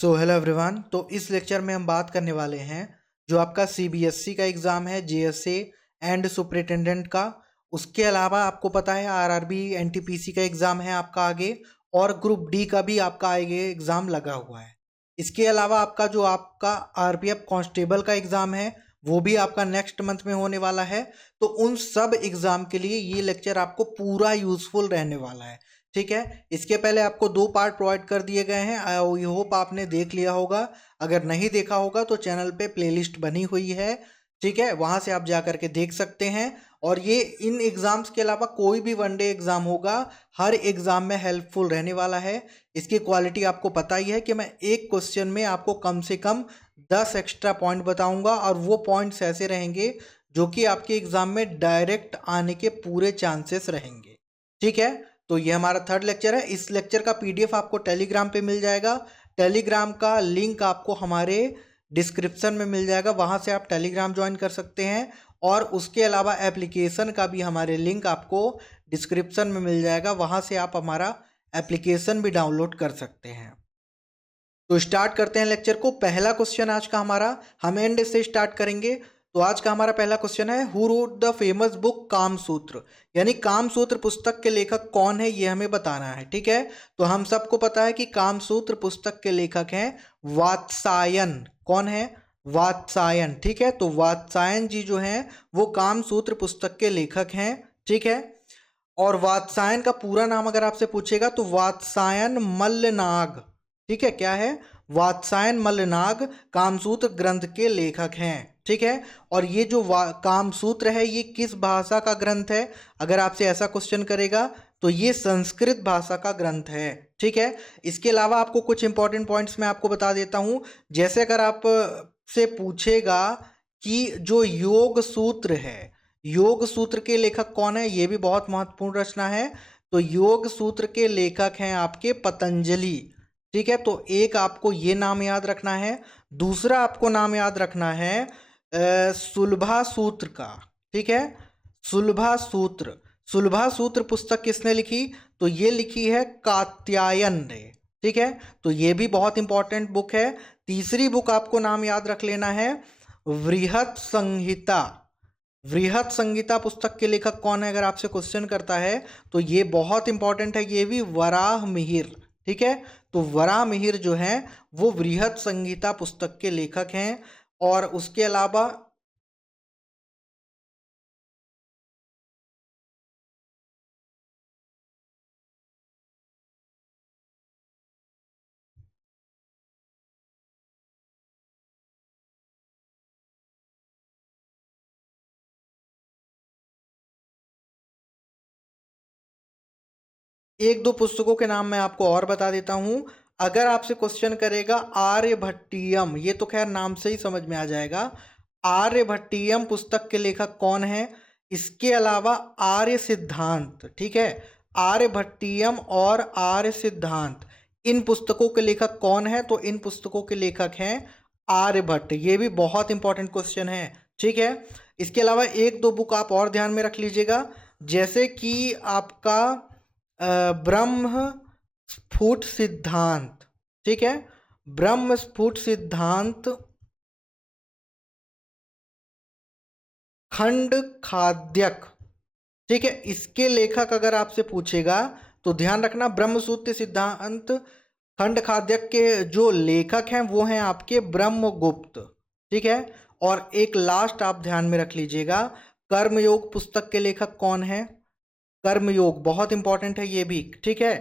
So hello everyone. तो इस lecture में हम बात करने वाले हैं जो आपका सीबीएसई का एग्ज़ाम है, जेएसए एंड सुपरिटेंडेंट का। उसके अलावा आपको पता है आरआरबी एनटीपीसी का एग्ज़ाम है आपका आगे, और ग्रुप डी का भी आपका आगे एग्ज़ाम लगा हुआ है। इसके अलावा आपका जो आपका आरपीएफ कांस्टेबल का एग्ज़ाम है वो भी आपका नेक्स्ट मंथ में होने वाला है। तो उन सब एग्ज़ाम के लिए ये लेक्चर आपको पूरा यूज़फुल रहने वाला है। ठीक है, इसके पहले आपको 2 पार्ट प्रोवाइड कर दिए गए हैं। आई होप आपने देख लिया होगा। अगर नहीं देखा होगा तो चैनल पे प्लेलिस्ट बनी हुई है, ठीक है, वहाँ से आप जा कर के देख सकते हैं। और ये इन एग्ज़ाम्स के अलावा कोई भी वनडे एग्ज़ाम होगा, हर एग्ज़ाम में हेल्पफुल रहने वाला है। इसकी क्वालिटी आपको पता ही है कि मैं एक क्वेश्चन में आपको कम से कम 10 एक्स्ट्रा पॉइंट बताऊँगा, और वो पॉइंट्स ऐसे रहेंगे जो कि आपके एग्ज़ाम में डायरेक्ट आने के पूरे चांसेस रहेंगे। ठीक है? तो ये हमारा थर्ड लेक्चर है। इस लेक्चर का पीडीएफ आपको टेलीग्राम पे मिल जाएगा। टेलीग्राम का लिंक आपको हमारे डिस्क्रिप्शन में मिल जाएगा, वहाँ से आप टेलीग्राम ज्वाइन कर सकते हैं। और उसके अलावा एप्लीकेशन का भी हमारे लिंक आपको डिस्क्रिप्शन में मिल जाएगा, वहाँ से आप हमारा एप्लीकेशन भी डाउनलोड कर सकते हैं। तो स्टार्ट करते हैं लेक्चर को। पहला क्वेश्चन आज का हमारा, हम एंड से स्टार्ट करेंगे। तो आज का हमारा पहला क्वेश्चन है, who wrote the famous book Kamasutra, यानी कामसूत्र पुस्तक के लेखक कौन है ये हमें बताना है। ठीक है, तो हम सबको पता है कि कामसूत्र पुस्तक के लेखक हैं वात्सायन। कौन है? वात्सायन। ठीक है, तो वात्सायन जी जो हैं वो कामसूत्र पुस्तक के लेखक हैं। ठीक है, और वात्सायन का पूरा नाम अगर आपसे पूछेगा तो वात्सायन मल्लनाग। ठीक है, क्या है? वात्सायन मल्लनाग कामसूत्र ग्रंथ के लेखक हैं। ठीक है, और ये जो कामसूत्र है ये किस भाषा का ग्रंथ है? अगर आपसे ऐसा क्वेश्चन करेगा तो ये संस्कृत भाषा का ग्रंथ है। ठीक है, इसके अलावा आपको कुछ इंपॉर्टेंट पॉइंट्स मैं आपको बता देता हूँ। जैसे अगर आप से पूछेगा कि जो योग सूत्र है, योग सूत्र के लेखक कौन है, ये भी बहुत महत्वपूर्ण रचना है। तो योग सूत्र के लेखक हैं आपके पतंजलि। ठीक है, तो एक आपको ये नाम याद रखना है। दूसरा आपको नाम याद रखना है सुलभा सूत्र का। ठीक है, सुलभा सूत्र। सुलभा सूत्र पुस्तक किसने लिखी? तो ये लिखी है कात्यायन ने। ठीक है, तो ये भी बहुत इंपॉर्टेंट बुक है। तीसरी बुक आपको नाम याद रख लेना है वृहत संहिता। वृहत संहिता पुस्तक के लेखक कौन है अगर आपसे क्वेश्चन करता है तो ये बहुत इंपॉर्टेंट है, ये भी वराह मिहिर। ठीक है, तो वराह मिहिर जो है वो वृहत संहिता पुस्तक के लेखक हैं। और उसके अलावा एक दो पुस्तकों के नाम मैं आपको और बता देता हूँ। अगर आपसे क्वेश्चन करेगा आर्यभट्टियम, ये तो खैर नाम से ही समझ में आ जाएगा। आर्यभट्टियम पुस्तक के लेखक कौन है? इसके अलावा आर्य सिद्धांत। ठीक है, आर्यभट्टियम और आर्य सिद्धांत, इन पुस्तकों के लेखक कौन है? तो इन पुस्तकों के लेखक हैं आर्यभट्ट। ये भी बहुत इंपॉर्टेंट क्वेश्चन है। ठीक है, इसके अलावा एक दो बुक आप और ध्यान में रख लीजिएगा, जैसे कि आपका ब्रह्म स्फुट सिद्धांत। ठीक है, ब्रह्म स्फुट सिद्धांत खंड खाद्यक। ठीक है, इसके लेखक अगर आपसे पूछेगा तो ध्यान रखना ब्रह्मसूत्र सिद्धांत खंड खाद्यक के जो लेखक हैं वो हैं आपके ब्रह्मगुप्त। ठीक है, और एक लास्ट आप ध्यान में रख लीजिएगा, कर्मयोग पुस्तक के लेखक कौन है? कर्मयोग बहुत इंपॉर्टेंट है ये भी। ठीक है,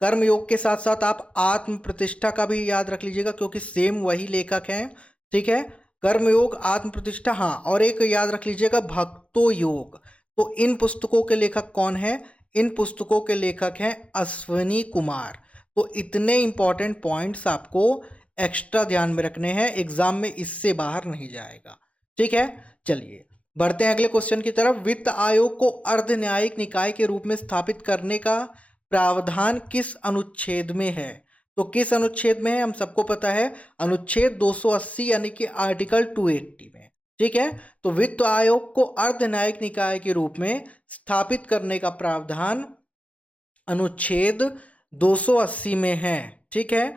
कर्मयोग के साथ साथ आप आत्म प्रतिष्ठा का भी याद रख लीजिएगा क्योंकि सेम वही लेखक हैं। ठीक है, कर्मयोग, आत्म प्रतिष्ठा, हाँ, और एक याद रख लीजिएगा भक्तो योग। तो इन पुस्तकों के लेखक कौन है? इन पुस्तकों के लेखक हैं अश्विनी कुमार। तो इतने इंपॉर्टेंट पॉइंट्स आपको एक्स्ट्रा ध्यान में रखने हैं, एग्जाम में इससे बाहर नहीं जाएगा। ठीक है, चलिए बढ़ते हैं अगले क्वेश्चन की तरफ। वित्त आयोग को अर्ध न्यायिक निकाय के रूप में स्थापित करने का प्रावधान किस अनुच्छेद में है? तो किस अनुच्छेद में है हम सबको पता है, अनुच्छेद 280 यानी कि आर्टिकल 280 में। ठीक है, तो वित्त आयोग को अर्ध न्यायिक निकाय के रूप में स्थापित करने का प्रावधान अनुच्छेद 280 में है। ठीक है,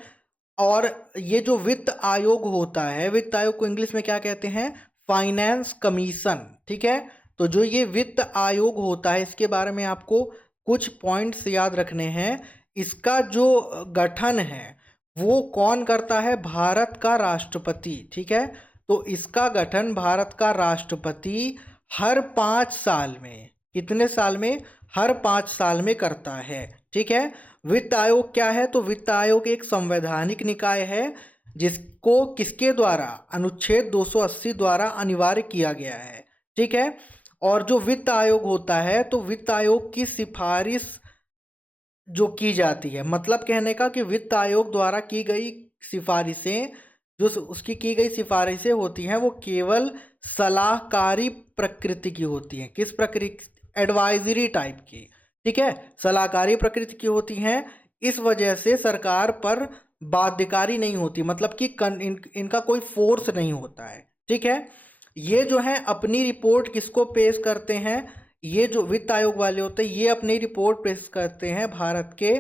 और ये जो वित्त आयोग होता है, वित्त आयोग को इंग्लिश में क्या कहते हैं? Finance commission. ठीक है, तो जो ये वित्त आयोग होता है, इसके बारे में आपको कुछ पॉइंट्स याद रखने हैं। इसका जो गठन है वो कौन करता है? भारत का राष्ट्रपति। ठीक है, तो इसका गठन भारत का राष्ट्रपति हर 5 साल में, कितने साल में? हर 5 साल में करता है। ठीक है, वित्त आयोग क्या है? तो वित्त आयोग एक संवैधानिक निकाय है जिसको किसके द्वारा? अनुच्छेद 280 द्वारा अनिवार्य किया गया है। ठीक है, और जो वित्त आयोग होता है, तो वित्त आयोग की सिफारिश जो की जाती है, मतलब कहने का कि वित्त आयोग द्वारा की गई सिफारिशें, जो उसकी की गई सिफारिशें होती हैं वो केवल सलाहकारी प्रकृति की होती हैं। किस प्रकृति? एडवाइजरी टाइप की। ठीक है, सलाहकारी प्रकृति की होती हैं। इस वजह से सरकार पर बाध्यकारी नहीं होती, मतलब कि इनका कोई फोर्स नहीं होता है। ठीक है, ये जो है अपनी रिपोर्ट किसको पेश करते हैं? ये जो वित्त आयोग वाले होते हैं ये अपनी रिपोर्ट पेश करते हैं भारत के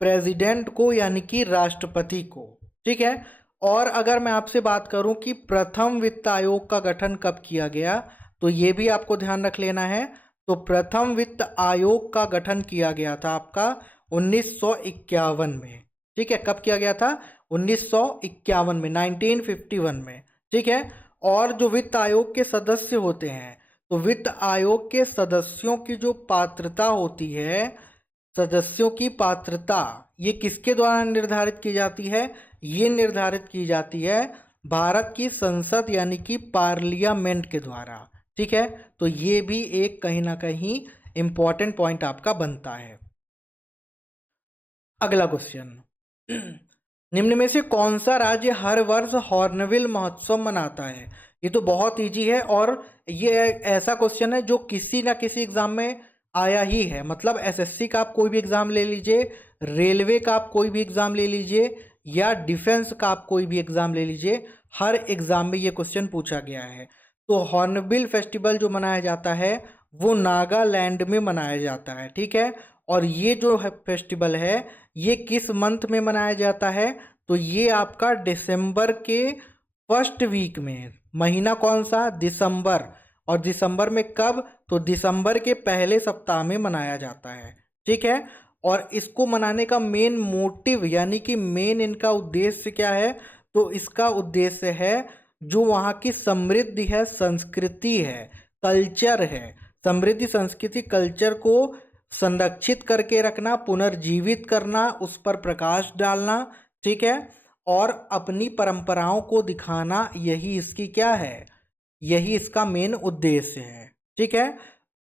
प्रेसिडेंट को, यानी कि राष्ट्रपति को। ठीक है, और अगर मैं आपसे बात करूं कि प्रथम वित्त आयोग का गठन कब किया गया, तो ये भी आपको ध्यान रख लेना है। तो प्रथम वित्त आयोग का गठन किया गया था आपका 1951 में। ठीक है, कब किया गया था? 1951 में, 1951 में। ठीक है, और जो वित्त आयोग के सदस्य होते हैं, तो वित्त आयोग के सदस्यों की जो पात्रता होती है, सदस्यों की पात्रता ये किसके द्वारा निर्धारित की जाती है? ये निर्धारित की जाती है भारत की संसद यानी कि पार्लियामेंट के द्वारा। ठीक है, तो ये भी एक कहीं ना कहीं इंपॉर्टेंट पॉइंट आपका बनता है। अगला क्वेश्चन, निम्न में से कौन सा राज्य हर वर्ष हॉर्नबिल महोत्सव मनाता है? ये तो बहुत इजी है, और ये ऐसा क्वेश्चन है जो किसी ना किसी एग्जाम में आया ही है। मतलब एसएससी का आप कोई भी एग्जाम ले लीजिए, रेलवे का आप कोई भी एग्जाम ले लीजिए, या डिफेंस का आप कोई भी एग्जाम ले लीजिए, हर एग्जाम में ये क्वेश्चन पूछा गया है। तो हॉर्नबिल फेस्टिवल जो मनाया जाता है वो नागालैंड में मनाया जाता है। ठीक है, और ये जो फेस्टिवल है ये किस मंथ में मनाया जाता है? तो ये आपका दिसंबर के फर्स्ट वीक में। महीना कौन सा? दिसंबर। और दिसंबर में कब? तो दिसंबर के पहले सप्ताह में मनाया जाता है। ठीक है, और इसको मनाने का मेन मोटिव यानी कि मेन इनका उद्देश्य क्या है? तो इसका उद्देश्य है जो वहाँ की समृद्धि है, संस्कृति है, कल्चर है, समृद्धि संस्कृति कल्चर को संरक्षित करके रखना, पुनर्जीवित करना, उस पर प्रकाश डालना। ठीक है, और अपनी परंपराओं को दिखाना, यही इसकी क्या है? यही इसका मेन उद्देश्य है। ठीक है,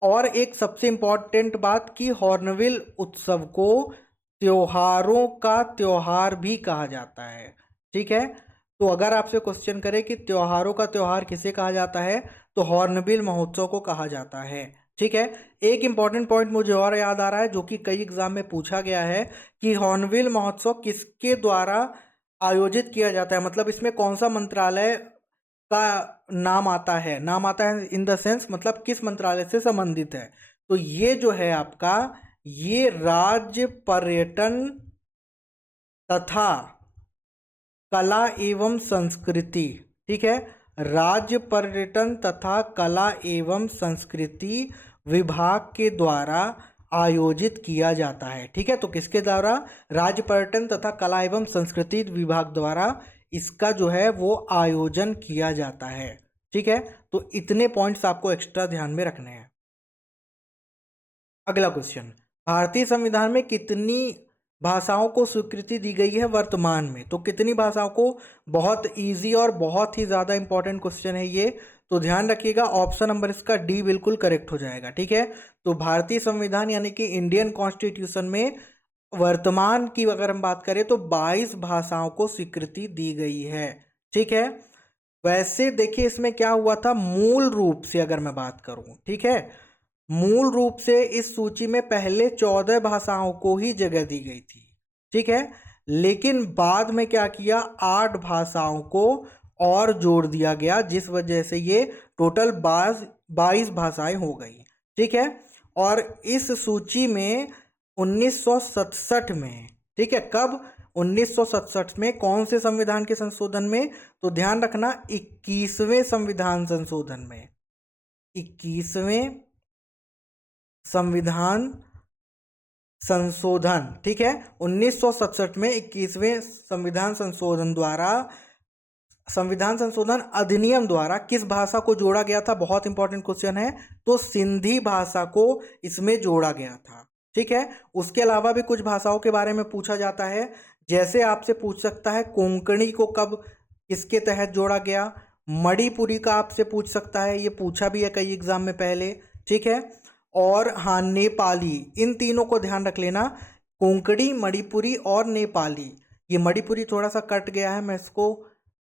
और एक सबसे इम्पॉर्टेंट बात कि हॉर्नबिल उत्सव को त्योहारों का त्योहार भी कहा जाता है। ठीक है, तो अगर आपसे क्वेश्चन करे कि त्योहारों का त्योहार किसे कहा जाता है, तो हॉर्नबिल महोत्सव को कहा जाता है। ठीक है, एक इम्पॉर्टेंट पॉइंट मुझे और याद आ रहा है जो कि कई एग्जाम में पूछा गया है कि हॉर्नबिल महोत्सव किसके द्वारा आयोजित किया जाता है, मतलब इसमें कौन सा मंत्रालय का नाम आता है? नाम आता है इन द सेंस मतलब किस मंत्रालय से संबंधित है? तो ये जो है आपका, ये राज्य पर्यटन तथा कला एवं संस्कृति। ठीक है, राज्य पर्यटन तथा कला एवं संस्कृति विभाग के द्वारा आयोजित किया जाता है। ठीक है, तो किसके द्वारा? राज्य पर्यटन तथा कला एवं संस्कृति विभाग द्वारा इसका जो है वो आयोजन किया जाता है। ठीक है, तो इतने पॉइंट्स आपको एक्स्ट्रा ध्यान में रखने हैं। अगला क्वेश्चन, भारतीय संविधान में कितनी भाषाओं को स्वीकृति दी गई है वर्तमान में? तो कितनी भाषाओं को? बहुत इजी और बहुत ही ज़्यादा इंपॉर्टेंट क्वेश्चन है ये, तो ध्यान रखिएगा। ऑप्शन नंबर इसका डी बिल्कुल करेक्ट हो जाएगा। ठीक है, तो भारतीय संविधान यानी कि इंडियन कॉन्स्टिट्यूशन में वर्तमान की अगर हम बात करें तो 22 भाषाओं को स्वीकृति दी गई है। ठीक है, वैसे देखिए इसमें क्या हुआ था, मूल रूप से अगर मैं बात करूं, ठीक है, मूल रूप से इस सूची में पहले 14 भाषाओं को ही जगह दी गई थी। ठीक है, लेकिन बाद में क्या किया, 8 भाषाओं को और जोड़ दिया गया, जिस वजह से ये टोटल 22 भाषाएं हो गई। ठीक है, और इस सूची में 1967 में, ठीक है, कब? 1967 में कौन से संविधान के संशोधन में? तो ध्यान रखना 21वें संविधान संशोधन में, 21वें संविधान संशोधन, ठीक है। 1967 में 21वें संविधान संशोधन द्वारा, संविधान संशोधन अधिनियम द्वारा किस भाषा को जोड़ा गया था? बहुत इंपॉर्टेंट क्वेश्चन है। तो सिंधी भाषा को इसमें जोड़ा गया था, ठीक है। उसके अलावा भी कुछ भाषाओं के बारे में पूछा जाता है, जैसे आपसे पूछ सकता है कोंकणी को कब किसके तहत जोड़ा गया, मणिपुरी का आपसे पूछ सकता है, ये पूछा भी है कई एग्जाम में पहले, ठीक है। और हाँ, नेपाली, इन तीनों को ध्यान रख लेना, कोंकणी, मणिपुरी और नेपाली। ये मणिपुरी थोड़ा सा कट गया है, मैं इसको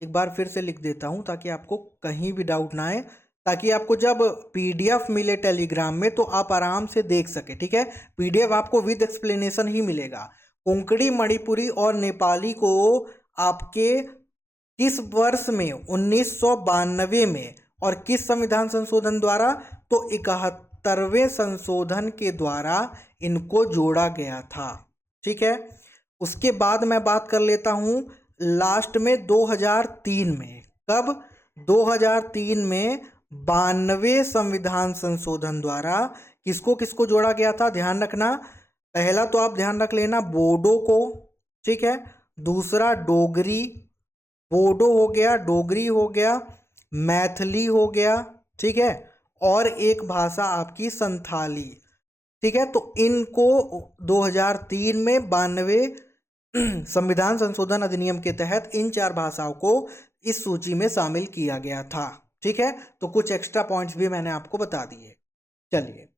एक बार फिर से लिख देता हूँ ताकि आपको कहीं भी डाउट ना आए, ताकि आपको जब पीडीएफ मिले टेलीग्राम में तो आप आराम से देख सके, ठीक है। पीडीएफ आपको विद एक्सप्लेनेशन ही मिलेगा। कोंकणी, मणिपुरी और नेपाली को आपके किस वर्ष में? 1992 में। और किस संविधान संशोधन द्वारा? तो 71वें संशोधन के द्वारा इनको जोड़ा गया था, ठीक है। उसके बाद मैं बात कर लेता हूं लास्ट में 2003 में। कब? 2003 में 92वें संविधान संशोधन द्वारा किसको किसको जोड़ा गया था? ध्यान रखना, पहला तो आप ध्यान रख लेना बोडो को, ठीक है। दूसरा डोगरी, बोडो हो गया, डोगरी हो गया, मैथिली हो गया, ठीक है। और एक भाषा आपकी संथाली, ठीक है। तो इनको 2003 में 92वें संविधान संशोधन अधिनियम के तहत इन 4 भाषाओं को इस सूची में शामिल किया गया था, ठीक है। तो कुछ एक्स्ट्रा पॉइंट्स भी मैंने आपको बता दिए। चलिए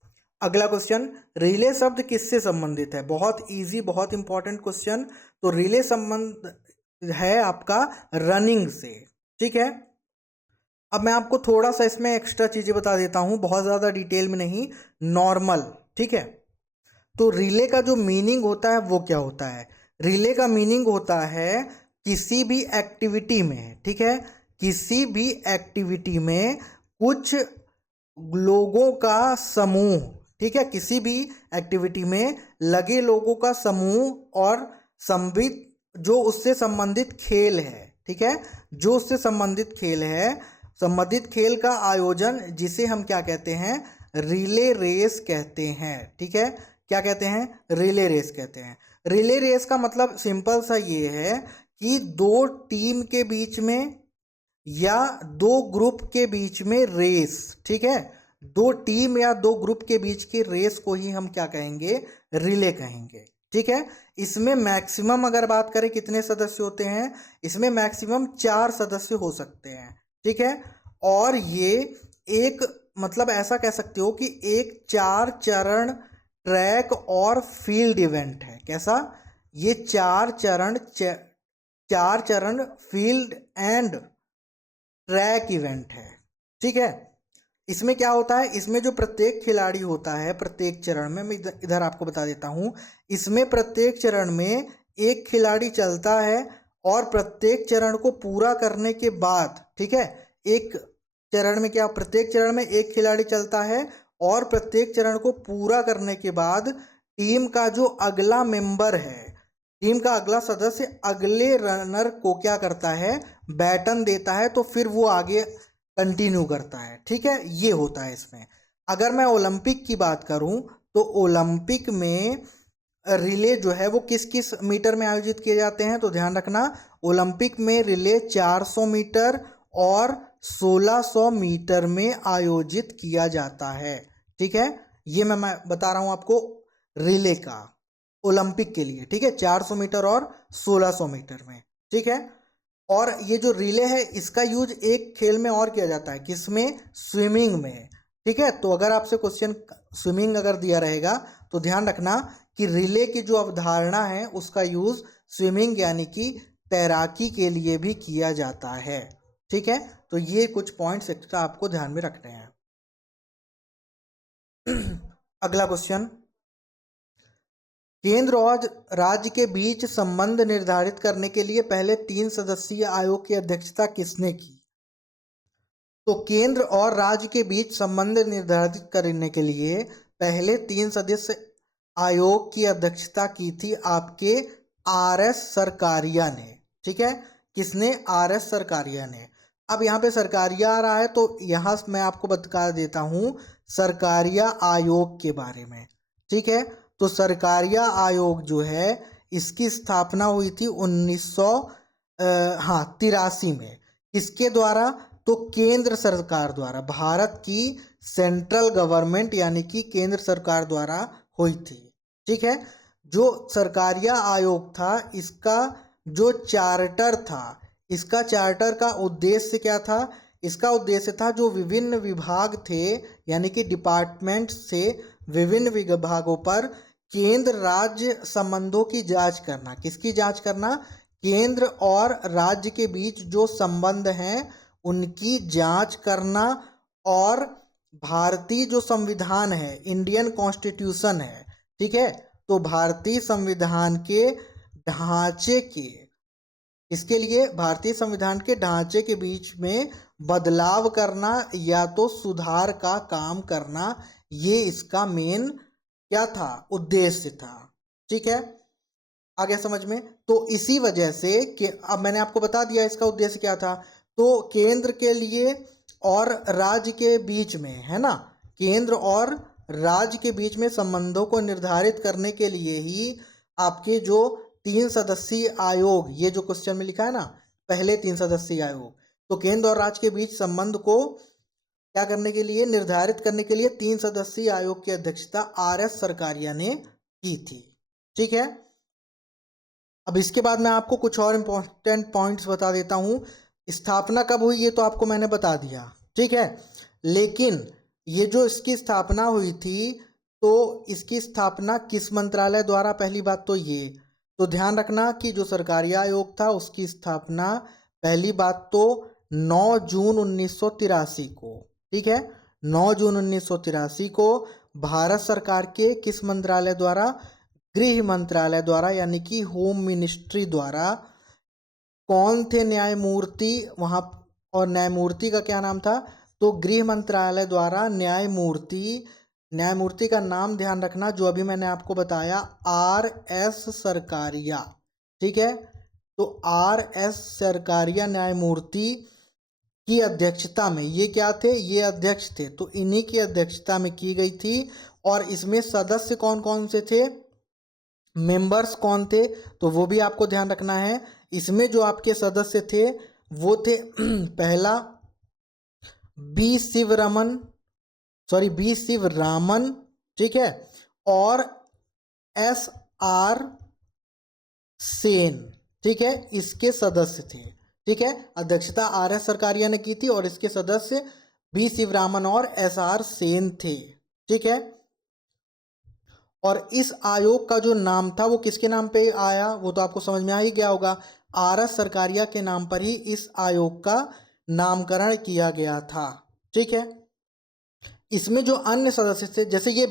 अगला क्वेश्चन, रिले शब्द किससे संबंधित है? बहुत इजी, बहुत इंपॉर्टेंट क्वेश्चन। तो रिले संबंध है आपका रनिंग से, ठीक है। अब मैं आपको थोड़ा सा इसमें एक्स्ट्रा चीजें बता देता हूं, बहुत ज्यादा डिटेल में नहीं, नॉर्मल, ठीक है। तो रिले का जो मीनिंग होता है वो क्या होता है? रिले का मीनिंग होता है किसी भी एक्टिविटी में, ठीक है, किसी भी एक्टिविटी में कुछ लोगों का समूह, ठीक है, किसी भी एक्टिविटी में लगे लोगों का समूह और संबित जो उससे संबंधित खेल है, ठीक है, जो उससे संबंधित खेल है, संबंधित खेल का आयोजन, जिसे हम क्या कहते हैं? रिले रेस कहते हैं, ठीक है। क्या कहते हैं? रिले रेस कहते हैं। रिले रेस का मतलब सिंपल सा ये है कि 2 टीम के बीच में या 2 ग्रुप के बीच में रेस, ठीक है, 2 टीम या 2 ग्रुप के बीच की रेस को ही हम क्या कहेंगे? रिले कहेंगे, ठीक है। इसमें मैक्सिमम अगर बात करें कितने सदस्य होते हैं? इसमें मैक्सिमम 4 सदस्य हो सकते हैं, ठीक है। और ये एक मतलब ऐसा कह सकते हो कि एक 4 चरण ट्रैक और फील्ड इवेंट है। कैसा? ये 4 चरण फील्ड एंड ट्रैक इवेंट है, ठीक है। इसमें क्या होता है? इसमें जो प्रत्येक खिलाड़ी होता है प्रत्येक चरण में, मैं इधर आपको बता देता हूं, इसमें प्रत्येक चरण में एक खिलाड़ी चलता है और प्रत्येक चरण को पूरा करने के बाद, ठीक है, एक चरण में क्या, प्रत्येक चरण में एक खिलाड़ी चलता है और प्रत्येक चरण को पूरा करने के बाद टीम का जो अगला मेंबर है, टीम का अगला सदस्य अगले रनर को क्या करता है? बैटन देता है, तो फिर वो आगे कंटिन्यू करता है, ठीक है। ये होता है इसमें। अगर मैं ओलंपिक की बात करूं तो ओलंपिक में रिले जो है वो किस किस मीटर में आयोजित किए जाते हैं? तो ध्यान रखना, ओलंपिक में रिले 400 मीटर और 1600 मीटर में आयोजित किया जाता है, ठीक है। ये मैं बता रहा हूं आपको रिले का ओलंपिक के लिए, ठीक है, 400 मीटर और 1600 मीटर में, ठीक है। और ये जो रिले है इसका यूज एक खेल में और किया जाता है, किसमें? स्विमिंग में, ठीक है। तो अगर आपसे क्वेश्चन स्विमिंग अगर दिया रहेगा तो ध्यान रखना कि रिले की जो अवधारणा है उसका यूज स्विमिंग यानी कि तैराकी के लिए भी किया जाता है, ठीक है। तो ये कुछ पॉइंट्स एक्स्ट्रा आपको ध्यान में रखने हैं। अगला क्वेश्चन, केंद्र और राज्य के बीच संबंध निर्धारित करने के लिए पहले 3 सदस्यीय आयोग की अध्यक्षता किसने की? तो केंद्र और राज्य के बीच संबंध निर्धारित करने के लिए पहले 3 सदस्य आयोग की अध्यक्षता की थी आपके आर एस सरकारिया ने। ठीक है, किसने? आर एस सरकारिया ने। अब यहाँ पे सरकारिया आ रहा है तो यहाँ मैं आपको बता देता हूँ सरकारिया आयोग के बारे में। ठीक है, तो सरकारिया आयोग जो है इसकी स्थापना हुई थी 1983 में। किसके द्वारा? तो केंद्र सरकार द्वारा, भारत की सेंट्रल गवर्नमेंट यानी कि केंद्र सरकार द्वारा हुई थी। ठीक है, जो सरकारिया आयोग था इसका जो चार्टर था, इसका चार्टर का उद्देश्य क्या था? इसका उद्देश्य था जो विभिन्न विभाग थे यानी कि डिपार्टमेंट से विभिन्न विभागों पर केंद्र राज्य संबंधों की जांच करना। किसकी जांच करना? केंद्र और राज्य के बीच जो संबंध हैं उनकी जांच करना। और भारतीय जो संविधान है, इंडियन कॉन्स्टिट्यूशन है, ठीक है, तो भारतीय संविधान के ढांचे के, इसके लिए भारतीय संविधान के ढांचे के बीच में बदलाव करना या तो सुधार का काम करना, ये इसका मेन क्या था? उद्देश्य था। ठीक है, आ गया समझ में? तो इसी वजह से कि अब मैंने आपको बता दिया इसका उद्देश्य क्या था। तो केंद्र के लिए और राज्य के बीच में, है ना, केंद्र और राज्य के बीच में संबंधों को निर्धारित करने के लिए ही आपके जो 3 सदस्यीय आयोग, ये जो क्वेश्चन में लिखा है ना, पहले 3 सदस्यीय आयोग, तो केंद्र और राज्य के बीच संबंध को क्या करने के लिए, निर्धारित करने के लिए 3 सदस्यीय आयोग की अध्यक्षता आर एस सरकारिया ने की थी। ठीक है, अब इसके बाद मैं आपको कुछ और इंपॉर्टेंट पॉइंट्स बता देता हूँ। स्थापना कब हुई ये तो आपको मैंने बता दिया, ठीक है, लेकिन ये जो इसकी स्थापना हुई थी तो इसकी स्थापना किस मंत्रालय द्वारा? पहली बात तो ये तो ध्यान रखना कि जो सरकारी आयोग था उसकी स्थापना पहली बात तो 9 जून 1983 को, ठीक है, 9 जून 1983 को भारत सरकार के किस मंत्रालय द्वारा? गृह मंत्रालय द्वारा, यानी कि होम मिनिस्ट्री द्वारा। कौन थे न्यायमूर्ति वहाँ? और न्यायमूर्ति का क्या नाम था? तो गृह मंत्रालय द्वारा न्यायमूर्ति का नाम ध्यान रखना जो अभी मैंने आपको बताया, आर एस सरकारिया। ठीक है, तो आर एस सरकारिया न्यायमूर्ति की अध्यक्षता में ये क्या थे? ये अध्यक्ष थे, तो इन्हीं की अध्यक्षता में की गई थी। और इसमें सदस्य कौन कौन से थे, मेंबर्स कौन थे, तो वो भी आपको ध्यान रखना है। इसमें जो आपके सदस्य थे वो थे पहला बी शिवरामन, ठीक है, और एस आर सेन, ठीक है, इसके सदस्य थे। ठीक है, अध्यक्षता आर एस सरकारिया ने की थी और इसके सदस्य बी शिवरामन और एस आर सेन थे। ठीक है, और इस आयोग का जो नाम था वो किसके नाम पे आया वो तो आपको समझ में आ ही गया होगा, आर एस सरकारिया के नाम पर ही इस आयोग का नामकरण किया गया था। ठीक है, इसमें जो अन्य सदस्य थे, जैसे ये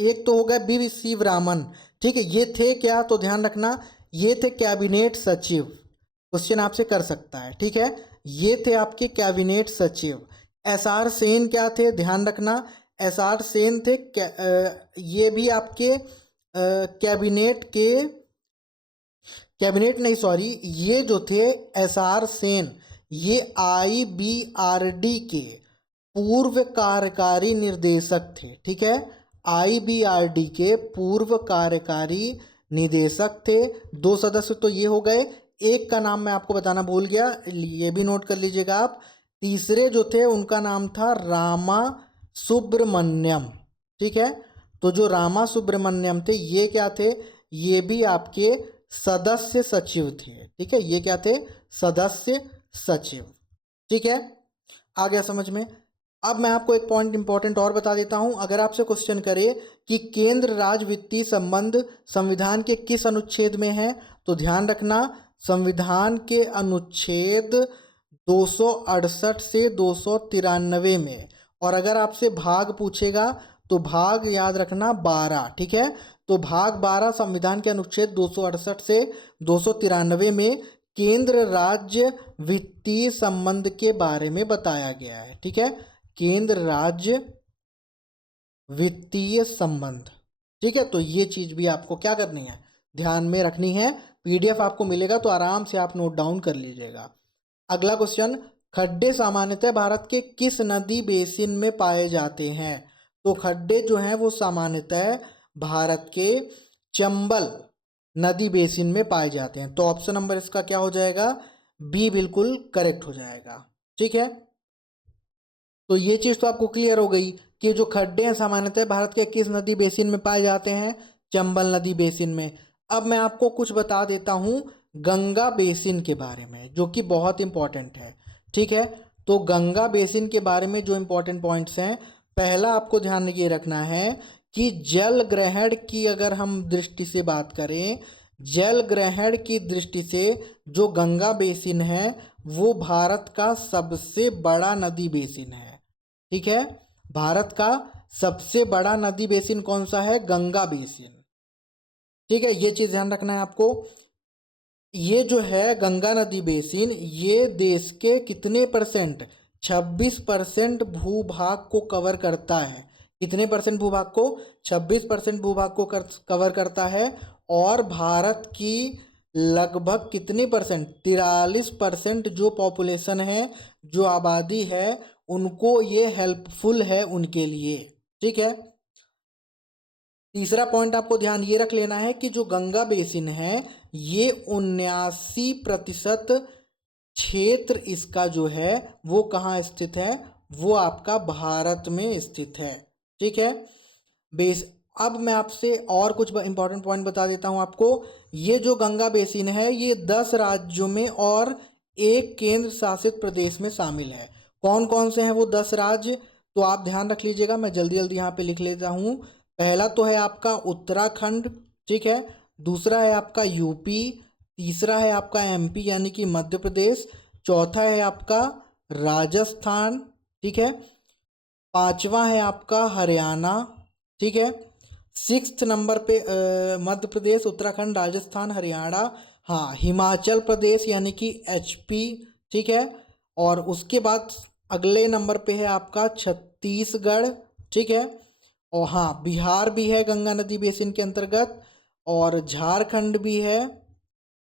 एक तो हो गया बी शिवरामन, ठीक है, ये थे क्या? तो ध्यान रखना ये थे कैबिनेट सचिव, क्वेश्चन आपसे कर सकता है। ठीक है, ये थे आपके कैबिनेट सचिव। एस आर सेन क्या थे? ध्यान रखना एस आर सेन थे ये भी आपके कैबिनेट नहीं, सॉरी, ये जो थे एस आर सेन ये IBRD के पूर्व कार्यकारी निर्देशक थे। ठीक है, IBRD के पूर्व कार्यकारी निदेशक थे। 2 सदस्य तो ये हो गए, एक का नाम मैं आपको बताना भूल गया, ये भी नोट कर लीजिएगा आप। तीसरे जो थे उनका नाम था रामा सुब्रमण्यम। ठीक है, तो जो रामा सुब्रमण्यम थे ये क्या थे? ये भी आपके सदस्य सचिव थे। ठीक है, ये क्या थे? सदस्य सचिव। ठीक है, आ गया समझ में? अब मैं आपको एक पॉइंट इंपॉर्टेंट और बता देता हूं। अगर आपसे क्वेश्चन करे कि केंद्र राज्य वित्तीय संबंध संविधान के किस अनुच्छेद में है, तो ध्यान रखना संविधान के अनुच्छेद 268 से 293 में। और अगर आपसे भाग पूछेगा तो भाग याद रखना 12। ठीक है, तो भाग 12 संविधान के अनुच्छेद 268 से 293 में केंद्र राज्य वित्तीय संबंध के बारे में बताया गया है। ठीक है, केंद्र राज्य वित्तीय संबंध। ठीक है, तो ये चीज भी आपको क्या करनी है? ध्यान में रखनी है। PDF आपको मिलेगा तो आराम से आप नोट डाउन कर लीजिएगा। अगला क्वेश्चन, खड्डे सामान्यतः भारत के किस नदी बेसिन में पाए जाते हैं? तो खड्डे जो हैं वो सामान्यतः भारत के चंबल नदी बेसिन में पाए जाते हैं। तो ऑप्शन नंबर इसका क्या हो जाएगा? बी बिल्कुल करेक्ट हो जाएगा। ठीक है, तो ये चीज़ तो आपको क्लियर हो गई कि जो खड्डे हैं सामान्यतः भारत के किस नदी बेसिन में पाए जाते हैं? चंबल नदी बेसिन में। अब मैं आपको कुछ बता देता हूँ गंगा बेसिन के बारे में, जो कि बहुत इंपॉर्टेंट है। ठीक है, तो गंगा बेसिन के बारे में जो इंपॉर्टेंट पॉइंट्स हैं, पहला आपको ध्यान ये रखना है कि जल ग्रहण की अगर हम दृष्टि से बात करें, जल ग्रहण की दृष्टि से जो गंगा बेसिन है वो भारत का सबसे बड़ा नदी बेसिन है। ठीक है, भारत का सबसे बड़ा नदी बेसिन कौन सा है? गंगा बेसिन। ठीक है, ये चीज ध्यान रखना है आपको। ये जो है गंगा नदी बेसिन, ये देश के कितने परसेंट? 26% भूभाग को कवर करता है। कितने परसेंट भूभाग को? 26% भूभाग को कवर करता है। और भारत की लगभग कितनी परसेंट? 43% जो पॉपुलेशन है, जो आबादी है, उनको ये हेल्पफुल है उनके लिए। ठीक है, तीसरा पॉइंट आपको ध्यान ये रख लेना है कि जो गंगा बेसिन है ये 79% क्षेत्र इसका जो है वो कहाँ स्थित है? वो आपका भारत में स्थित है। ठीक है, बेस अब मैं आपसे और कुछ इंपॉर्टेंट पॉइंट बता देता हूं आपको। ये जो गंगा बेसिन है ये 10 राज्यों में और एक केंद्र शासित प्रदेश में शामिल है। कौन कौन से हैं वो 10 राज्य? तो आप ध्यान रख लीजिएगा, मैं जल्दी जल्दी यहाँ पे लिख लेता हूँ। पहला तो है आपका उत्तराखंड। ठीक है, दूसरा है आपका यूपी, तीसरा है आपका MP यानी कि मध्य प्रदेश, चौथा है आपका राजस्थान। ठीक है, पांचवा है आपका हरियाणा। ठीक है, सिक्स्थ नंबर पे मध्य प्रदेश, उत्तराखंड, राजस्थान, हरियाणा। हाँ, हिमाचल प्रदेश यानी कि HP। ठीक है, और उसके बाद अगले नंबर पे है आपका छत्तीसगढ़। ठीक है, और हाँ, बिहार भी है गंगा नदी बेसिन के अंतर्गत, और झारखंड भी है।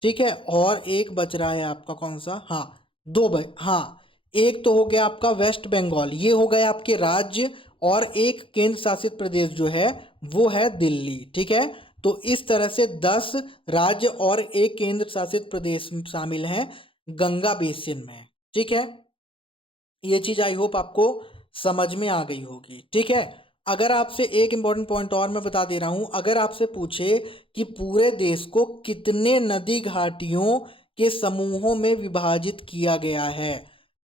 ठीक है, और एक बच रहा है आपका कौन सा? हाँ, दो भाई, हाँ, एक तो हो गया आपका वेस्ट बंगाल, ये हो गए आपके राज्य, और एक केंद्र शासित प्रदेश जो है वो है दिल्ली। ठीक है, तो इस तरह से 10 राज्य और एक केंद्र शासित प्रदेश शामिल हैं गंगा बेसिन में। ठीक है, ये चीज आई होप आपको समझ में आ गई होगी। ठीक है, अगर आपसे एक इंपॉर्टेंट पॉइंट और मैं बता दे रहा हूं, अगर आपसे पूछे कि पूरे देश को कितने नदी घाटियों के समूहों में विभाजित किया गया है,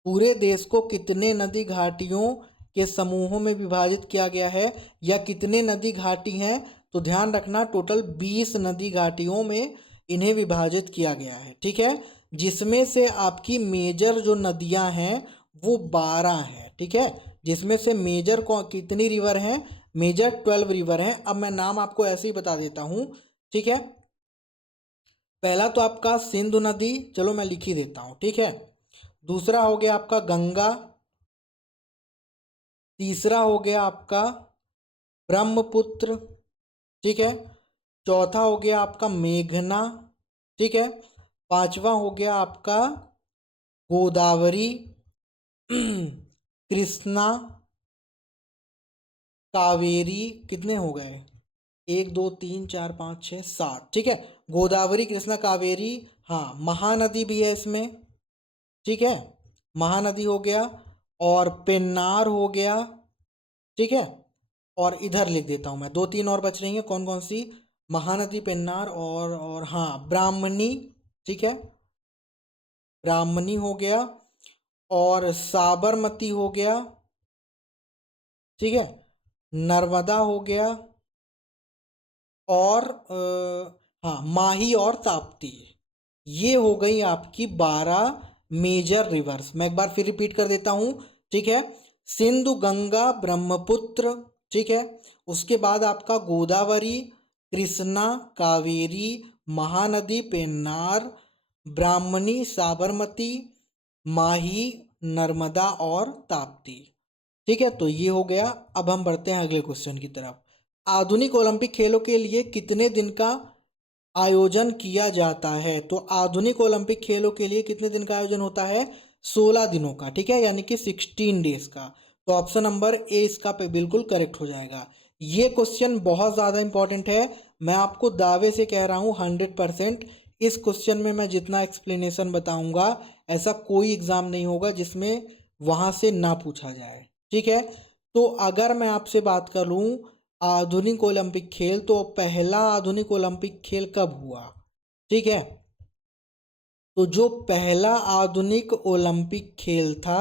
पूरे देश को कितने नदी घाटियों के समूहों में विभाजित किया गया है या कितने नदी घाटी हैं, तो ध्यान रखना टोटल 20 नदी घाटियों में इन्हें विभाजित किया गया है। ठीक है, जिसमें से आपकी मेजर जो नदियां हैं वो 12 हैं। ठीक है, जिसमें से मेजर को कितनी रिवर हैं? मेजर 12 रिवर हैं। अब मैं नाम आपको ऐसे ही बता देता हूँ। ठीक है, पहला तो आपका सिंधु नदी, चलो मैं लिख ही देता हूँ। ठीक है, दूसरा हो गया आपका गंगा, तीसरा हो गया आपका ब्रह्मपुत्र। ठीक है, चौथा हो गया आपका मेघना। ठीक है, पांचवा हो गया आपका गोदावरी, कृष्णा, कावेरी। कितने हो गए? 1 2 3 4 5 6 7। ठीक है, गोदावरी, कृष्णा, कावेरी। हाँ, महानदी भी है इसमें। ठीक है, महानदी हो गया, और पेन्नार हो गया। ठीक है, और इधर लिख देता हूँ मैं, 2 3 और बच रही हैं। कौन कौन सी? महानदी, पेन्नार, और हाँ, ब्राह्मणी। ठीक है, ब्राह्मणी हो गया, और साबरमती हो गया। ठीक है, नर्मदा हो गया, और हाँ, माही और ताप्ती। ये हो गई आपकी 12 मेजर रिवर्स। मैं एक बार फिर रिपीट कर देता हूँ। ठीक है, सिंधु, गंगा, ब्रह्मपुत्र। ठीक है, उसके बाद आपका गोदावरी, कृष्णा, कावेरी, महानदी, पेन्नार, ब्राह्मणी, साबरमती, माही, नर्मदा और ताप्ती। ठीक है, तो ये हो गया। अब हम बढ़ते हैं अगले क्वेश्चन की तरफ। आधुनिक ओलंपिक खेलों के लिए कितने दिन का आयोजन किया जाता है। तो आधुनिक ओलंपिक खेलों के लिए कितने दिन का आयोजन होता है? 16 दिनों का, ठीक है, यानी कि 16 डेज का। तो ऑप्शन नंबर ए इसका पे बिल्कुल करेक्ट हो जाएगा। ये क्वेश्चन बहुत ज़्यादा इंपॉर्टेंट है, मैं आपको दावे से कह रहा हूँ 100%। इस क्वेश्चन में मैं जितना एक्सप्लेनेशन बताऊंगा, ऐसा कोई एग्जाम नहीं होगा जिसमें वहाँ से ना पूछा जाए, ठीक है। तो अगर मैं आपसे बात करूँ आधुनिक ओलंपिक खेल, तो पहला आधुनिक ओलंपिक खेल कब हुआ, ठीक है। तो जो पहला आधुनिक ओलंपिक खेल था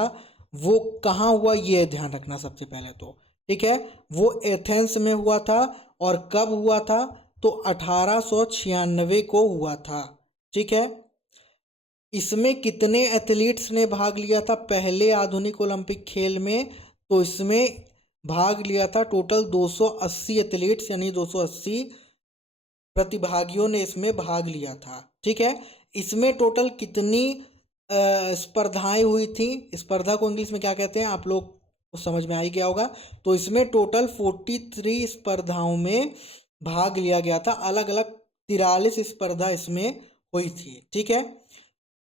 वो कहाँ हुआ, ये ध्यान रखना सबसे पहले तो, ठीक है। वो एथेंस में हुआ था। और कब हुआ था? तो 1896 को हुआ था, ठीक है। इसमें कितने एथलीट्स ने भाग लिया था पहले आधुनिक ओलंपिक खेल में? तो इसमें भाग लिया था टोटल 280 एथलीट्स, यानी 280 प्रतिभागियों ने इसमें भाग लिया था, ठीक है। इसमें टोटल कितनी स्पर्धाएं हुई थी? स्पर्धा को इंग्लिश में क्या कहते हैं आप लोग को समझ में आ ही गया होगा। तो इसमें टोटल 43 स्पर्धाओं में भाग लिया गया था, अलग अलग 43 स्पर्धा इसमें हुई थी, ठीक है।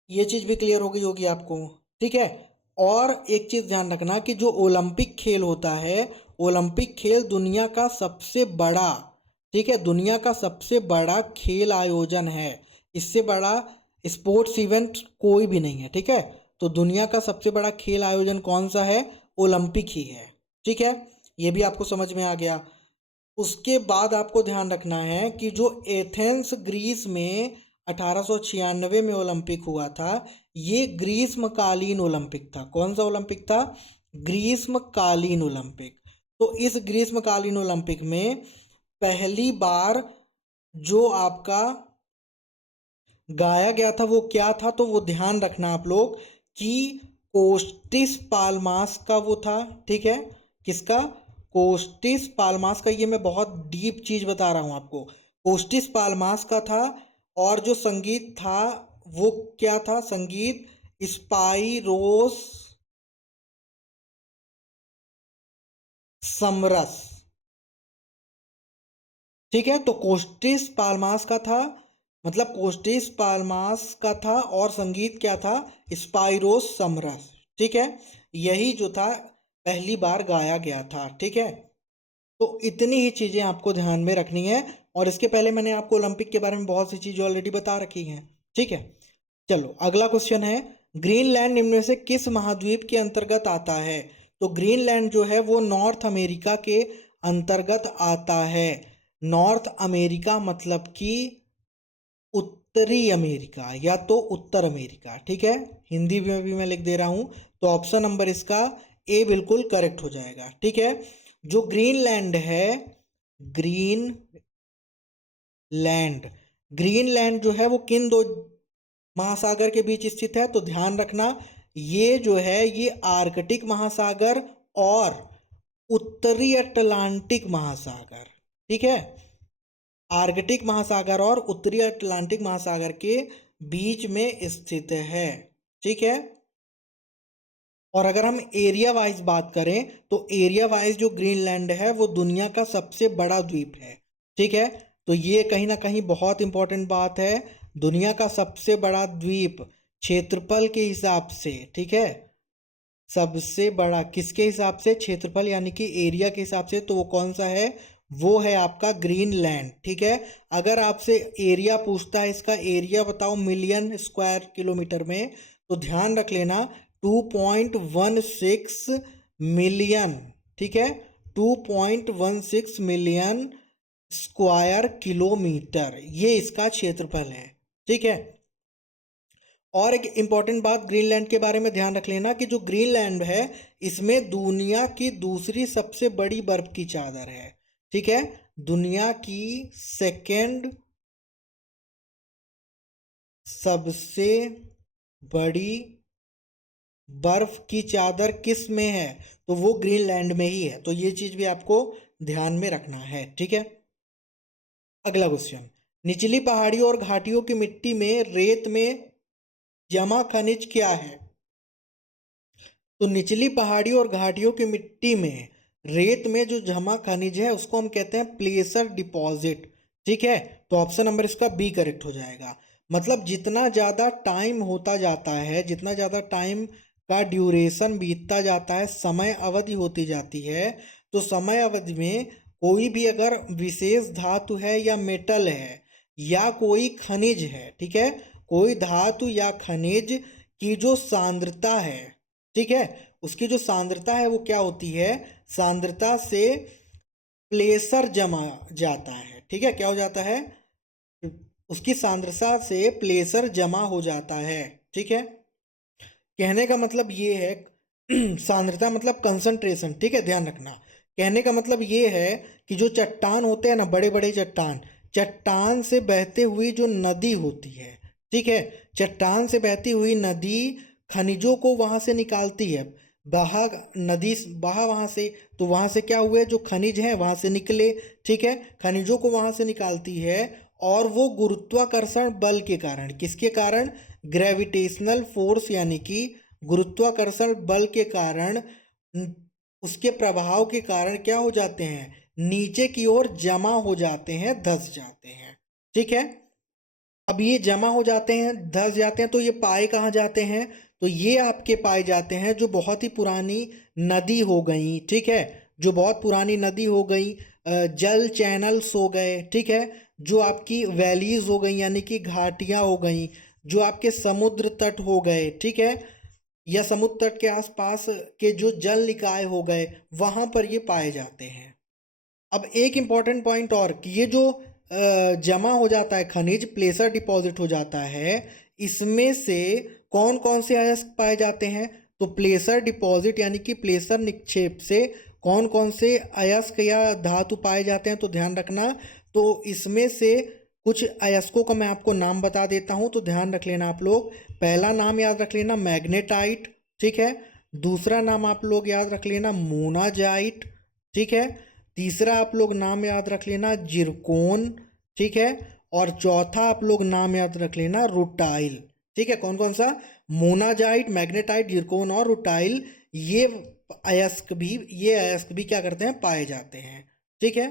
ये चीज़ भी क्लियर हो गई होगी आपको, ठीक है। और एक चीज़ ध्यान रखना कि जो ओलंपिक खेल होता है, ओलंपिक खेल दुनिया का सबसे बड़ा, ठीक है, दुनिया का सबसे बड़ा खेल आयोजन है। इससे बड़ा स्पोर्ट्स इवेंट कोई भी नहीं है, ठीक है। तो दुनिया का सबसे बड़ा खेल आयोजन कौन सा है? ओलंपिक ही है, ठीक है। ये भी आपको समझ में आ गया। उसके बाद आपको ध्यान रखना है कि जो एथेंस ग्रीस में 1896 में ओलंपिक हुआ था, ये ग्रीष्मकालीन ओलंपिक था। कौन सा ओलंपिक था? ग्रीष्मकालीन ओलंपिक। तो इस ग्रीष्मकालीन ओलंपिक में पहली बार जो आपका गाया गया था वो क्या था? तो वो ध्यान रखना आप लोग कि कोस्टिस पाल्मास का वो था, ठीक है। किसका? कोस्टिस पाल्मास का। ये मैं बहुत डीप चीज बता रहा हूं आपको। कोस्टिस पाल्मास का था। और जो संगीत था वो क्या था? संगीत स्पाइरोस समरस, ठीक है। तो कोस्टिस पाल्मास का था, मतलब कोस्टिस पाल्मास का था, और संगीत क्या था? स्पाइरोस समरस, ठीक है। यही जो था पहली बार गाया गया था, ठीक है। तो इतनी ही चीजें आपको ध्यान में रखनी है। और इसके पहले मैंने आपको ओलंपिक के बारे में बहुत सी चीजें ऑलरेडी बता रखी हैं, ठीक है। चलो अगला क्वेश्चन है, ग्रीनलैंड निम्न में से किस महाद्वीप के अंतर्गत आता है? तो ग्रीनलैंड जो है वो नॉर्थ अमेरिका के अंतर्गत आता है। नॉर्थ अमेरिका मतलब कि उत्तरी अमेरिका या तो उत्तर अमेरिका, ठीक है। हिंदी में भी मैं लिख दे रहा हूं। तो ऑप्शन नंबर इसका ए बिल्कुल करेक्ट हो जाएगा, ठीक है। जो ग्रीनलैंड है, ग्रीनलैंड, ग्रीनलैंड जो है वो किन दो महासागर के बीच स्थित है? तो ध्यान रखना, ये जो है ये आर्कटिक महासागर और उत्तरी अटलांटिक महासागर, ठीक है। आर्कटिक महासागर और उत्तरी अटलांटिक महासागर के बीच में स्थित है, ठीक है। और अगर हम एरिया वाइज बात करें तो एरिया वाइज जो ग्रीनलैंड है वो दुनिया का सबसे बड़ा द्वीप है, ठीक है। तो ये कहीं ना कहीं बहुत इंपॉर्टेंट बात है। दुनिया का सबसे बड़ा द्वीप क्षेत्रफल के हिसाब से, ठीक है, सबसे बड़ा किसके हिसाब से? क्षेत्रफल यानी कि एरिया के हिसाब से। तो वो कौन सा है? वो है आपका ग्रीनलैंड, ठीक है। अगर आपसे एरिया पूछता है, इसका एरिया बताओ मिलियन स्क्वायर किलोमीटर में, तो ध्यान रख लेना 2.16 मिलियन, ठीक है, 2.16 मिलियन स्क्वायर किलोमीटर ये इसका क्षेत्रफल है, ठीक है। और एक इंपॉर्टेंट बात ग्रीनलैंड के बारे में ध्यान रख लेना कि जो ग्रीनलैंड है इसमें दुनिया की दूसरी सबसे बड़ी बर्फ की चादर है, ठीक है। दुनिया की सेकेंड सबसे बड़ी बर्फ की चादर किस में है? तो वो ग्रीनलैंड में ही है। तो ये चीज भी आपको ध्यान में रखना है, ठीक है। अगला क्वेश्चन, निचली पहाड़ियों और घाटियों की मिट्टी में रेत में जमा खनिज क्या है? तो निचली पहाड़ियों और घाटियों की मिट्टी में रेत में जो जमा खनिज है उसको हम कहते हैं प्लेसर डिपॉजिट, ठीक है, तो ऑप्शन नंबर इसका बी करेक्ट हो जाएगा। मतलब जितना ज़्यादा टाइम होता जाता है, जितना ज़्यादा टाइम का ड्यूरेशन बीतता जाता है, समय अवधि होती जाती है, तो समय अवधि में कोई भी अगर विशेष धातु है या मेटल है या कोई खनिज है, ठीक है, कोई धातु या खनिज की जो सांद्रता है, ठीक है, उसकी जो सांद्रता है वो क्या होती है, सांद्रता से प्लेसर जमा जाता है, ठीक है, क्या हो जाता है, उसकी सांद्रता से प्लेसर जमा हो जाता है, ठीक है। कहने का मतलब ये है सांद्रता मतलब कंसंट्रेशन, ठीक है, ध्यान रखना। कहने का मतलब ये है कि जो चट्टान होते हैं ना, बड़े बड़े चट्टान, चट्टान से बहते हुई जो नदी होती है, ठीक है, चट्टान से बहती हुई नदी खनिजों को वहां से निकालती है, बहा नदी बहा वहां से, तो वहां से क्या हुए, जो खनिज हैं वहां से निकले, ठीक है, खनिजों को वहां से निकालती है, और वो गुरुत्वाकर्षण बल के कारण, किसके कारण, ग्रेविटेशनल फोर्स यानी कि गुरुत्वाकर्षण बल के कारण, उसके प्रभाव के कारण क्या हो जाते हैं, नीचे की ओर जमा हो जाते हैं, धंस जाते हैं, ठीक है। अब ये जमा हो जाते हैं, धंस जाते हैं, तो ये पाए कहाँ जाते हैं, तो ये आपके पाए जाते हैं जो बहुत ही पुरानी नदी हो गई, ठीक है, जो बहुत पुरानी नदी हो गई, जल चैनल्स हो गए, ठीक है, जो आपकी वैलीज हो गई यानी कि घाटियां हो गई, जो आपके समुद्र तट हो गए, ठीक है, या समुद्र तट के आसपास के जो जल निकाय हो गए, वहां पर ये पाए जाते हैं। अब एक इम्पॉर्टेंट पॉइंट और कि ये जो जमा हो जाता है खनिज, प्लेसर डिपॉजिट हो जाता है, इसमें से कौन कौन से अयस्क पाए जाते हैं, तो प्लेसर डिपॉजिट यानी कि प्लेसर निक्षेप से कौन कौन से अयस्क या धातु पाए जाते हैं, तो ध्यान रखना। तो इसमें से कुछ अयस्कों का मैं आपको नाम बता देता हूं, तो ध्यान रख लेना आप लोग। पहला नाम याद रख लेना मैग्नेटाइट, ठीक है, दूसरा नाम आप लोग याद रख लेना मोनाजाइट, ठीक है, तीसरा आप लोग नाम याद रख लेना जिरकोन, ठीक है, और चौथा आप लोग नाम याद रख लेना रुटाइल, ठीक है, कौन कौन सा, मोनाजाइट, मैग्नेटाइट, जिरकोन और रुटाइल, ये ये अयस्क भी क्या करते हैं, पाए जाते हैं, ठीक है।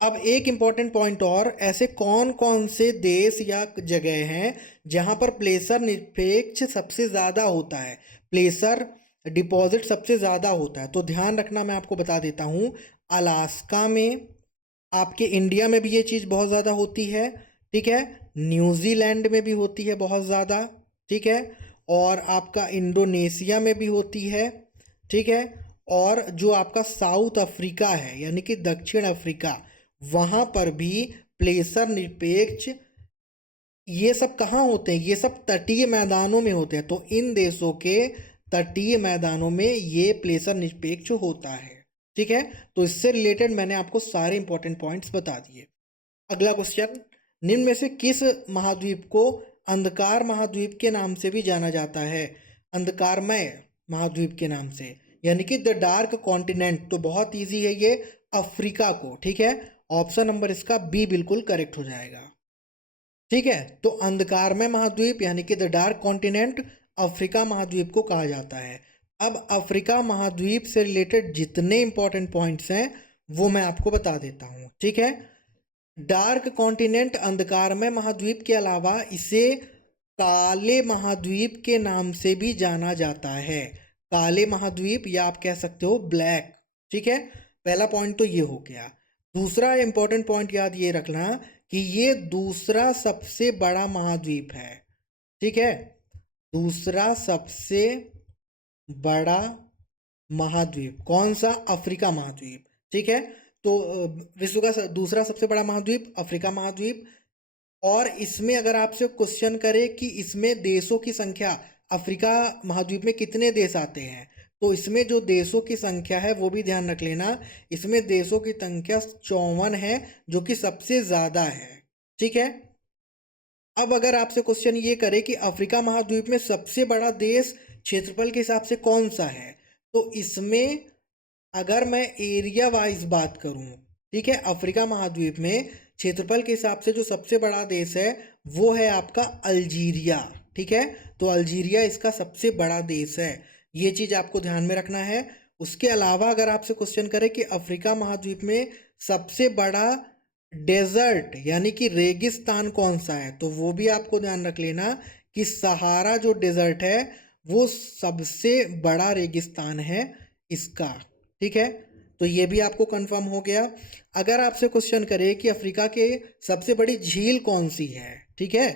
अब एक इम्पॉर्टेंट पॉइंट और, ऐसे कौन कौन से देश या जगह हैं जहां पर प्लेसर निरपेक्ष सबसे ज़्यादा होता है, प्लेसर डिपॉजिट सबसे ज़्यादा होता है, तो ध्यान रखना, मैं आपको बता देता हूँ। अलास्का में, आपके इंडिया में भी ये चीज़ बहुत ज़्यादा होती है, ठीक है, न्यूजीलैंड में भी होती है बहुत ज़्यादा, ठीक है, और आपका इंडोनेशिया में भी होती है, ठीक है, और जो आपका साउथ अफ्रीका है यानी कि दक्षिण अफ्रीका, वहाँ पर भी प्लेसर निरपेक्ष, ये सब कहाँ होते हैं, ये सब तटीय मैदानों में होते हैं, तो इन देशों के तटीय मैदानों में ये प्लेसर निरपेक्ष होता है, ठीक है। तो इससे रिलेटेड मैंने आपको सारे इंपॉर्टेंट पॉइंट्स बता दिए। अगला क्वेश्चन, निम्न में से किस महाद्वीप को अंधकार महाद्वीप के नाम से भी जाना जाता है, अंधकारमय महाद्वीप के नाम से, यानी कि द डार्क कॉन्टिनेंट, तो बहुत इजी है ये, अफ्रीका को, ठीक है, ऑप्शन नंबर इसका बी बिल्कुल करेक्ट हो जाएगा, ठीक है। तो अंधकारमय महाद्वीप यानी कि द डार्क कॉन्टिनेंट अफ्रीका महाद्वीप को कहा जाता है। अब अफ्रीका महाद्वीप से रिलेटेड जितने इंपॉर्टेंट पॉइंट्स हैं वो मैं आपको बता देता हूँ, ठीक है। डार्क कॉन्टिनेंट अंधकारमय महाद्वीप के अलावा इसे काले महाद्वीप के नाम से भी जाना जाता है, काले महाद्वीप, या आप कह सकते हो ब्लैक, ठीक है। पहला पॉइंट तो ये हो गया। दूसरा इंपॉर्टेंट पॉइंट याद ये रखना कि ये दूसरा सबसे बड़ा महाद्वीप है, ठीक है, दूसरा सबसे बड़ा महाद्वीप कौन सा, अफ्रीका महाद्वीप, ठीक है। तो विश्व का दूसरा सबसे बड़ा महाद्वीप अफ्रीका महाद्वीप, और इसमें अगर आपसे क्वेश्चन करे कि इसमें देशों की संख्या, अफ्रीका महाद्वीप में कितने देश आते हैं, तो इसमें जो देशों की संख्या है वो भी ध्यान रख लेना, इसमें देशों की संख्या 54 है, जो कि सबसे ज़्यादा है, ठीक है। अब अगर आपसे क्वेश्चन ये करे कि अफ्रीका महाद्वीप में सबसे बड़ा देश क्षेत्रफल के हिसाब से कौन सा है, तो इसमें अगर मैं एरिया वाइज बात करूं, ठीक है, अफ्रीका महाद्वीप में क्षेत्रफल के हिसाब से जो सबसे बड़ा देश है वो है आपका अल्जीरिया, ठीक है, तो अल्जीरिया इसका सबसे बड़ा देश है, ये चीज़ आपको ध्यान में रखना है। उसके अलावा अगर आपसे क्वेश्चन करे कि अफ्रीका महाद्वीप में सबसे बड़ा डेजर्ट यानी कि रेगिस्तान कौन सा है, तो वो भी आपको ध्यान रख लेना कि सहारा जो डेजर्ट है वो सबसे बड़ा रेगिस्तान है इसका। ठीक है, तो ये भी आपको कंफर्म हो गया। अगर आपसे क्वेश्चन करे कि अफ्रीका के सबसे बड़ी झील कौन सी है, ठीक है,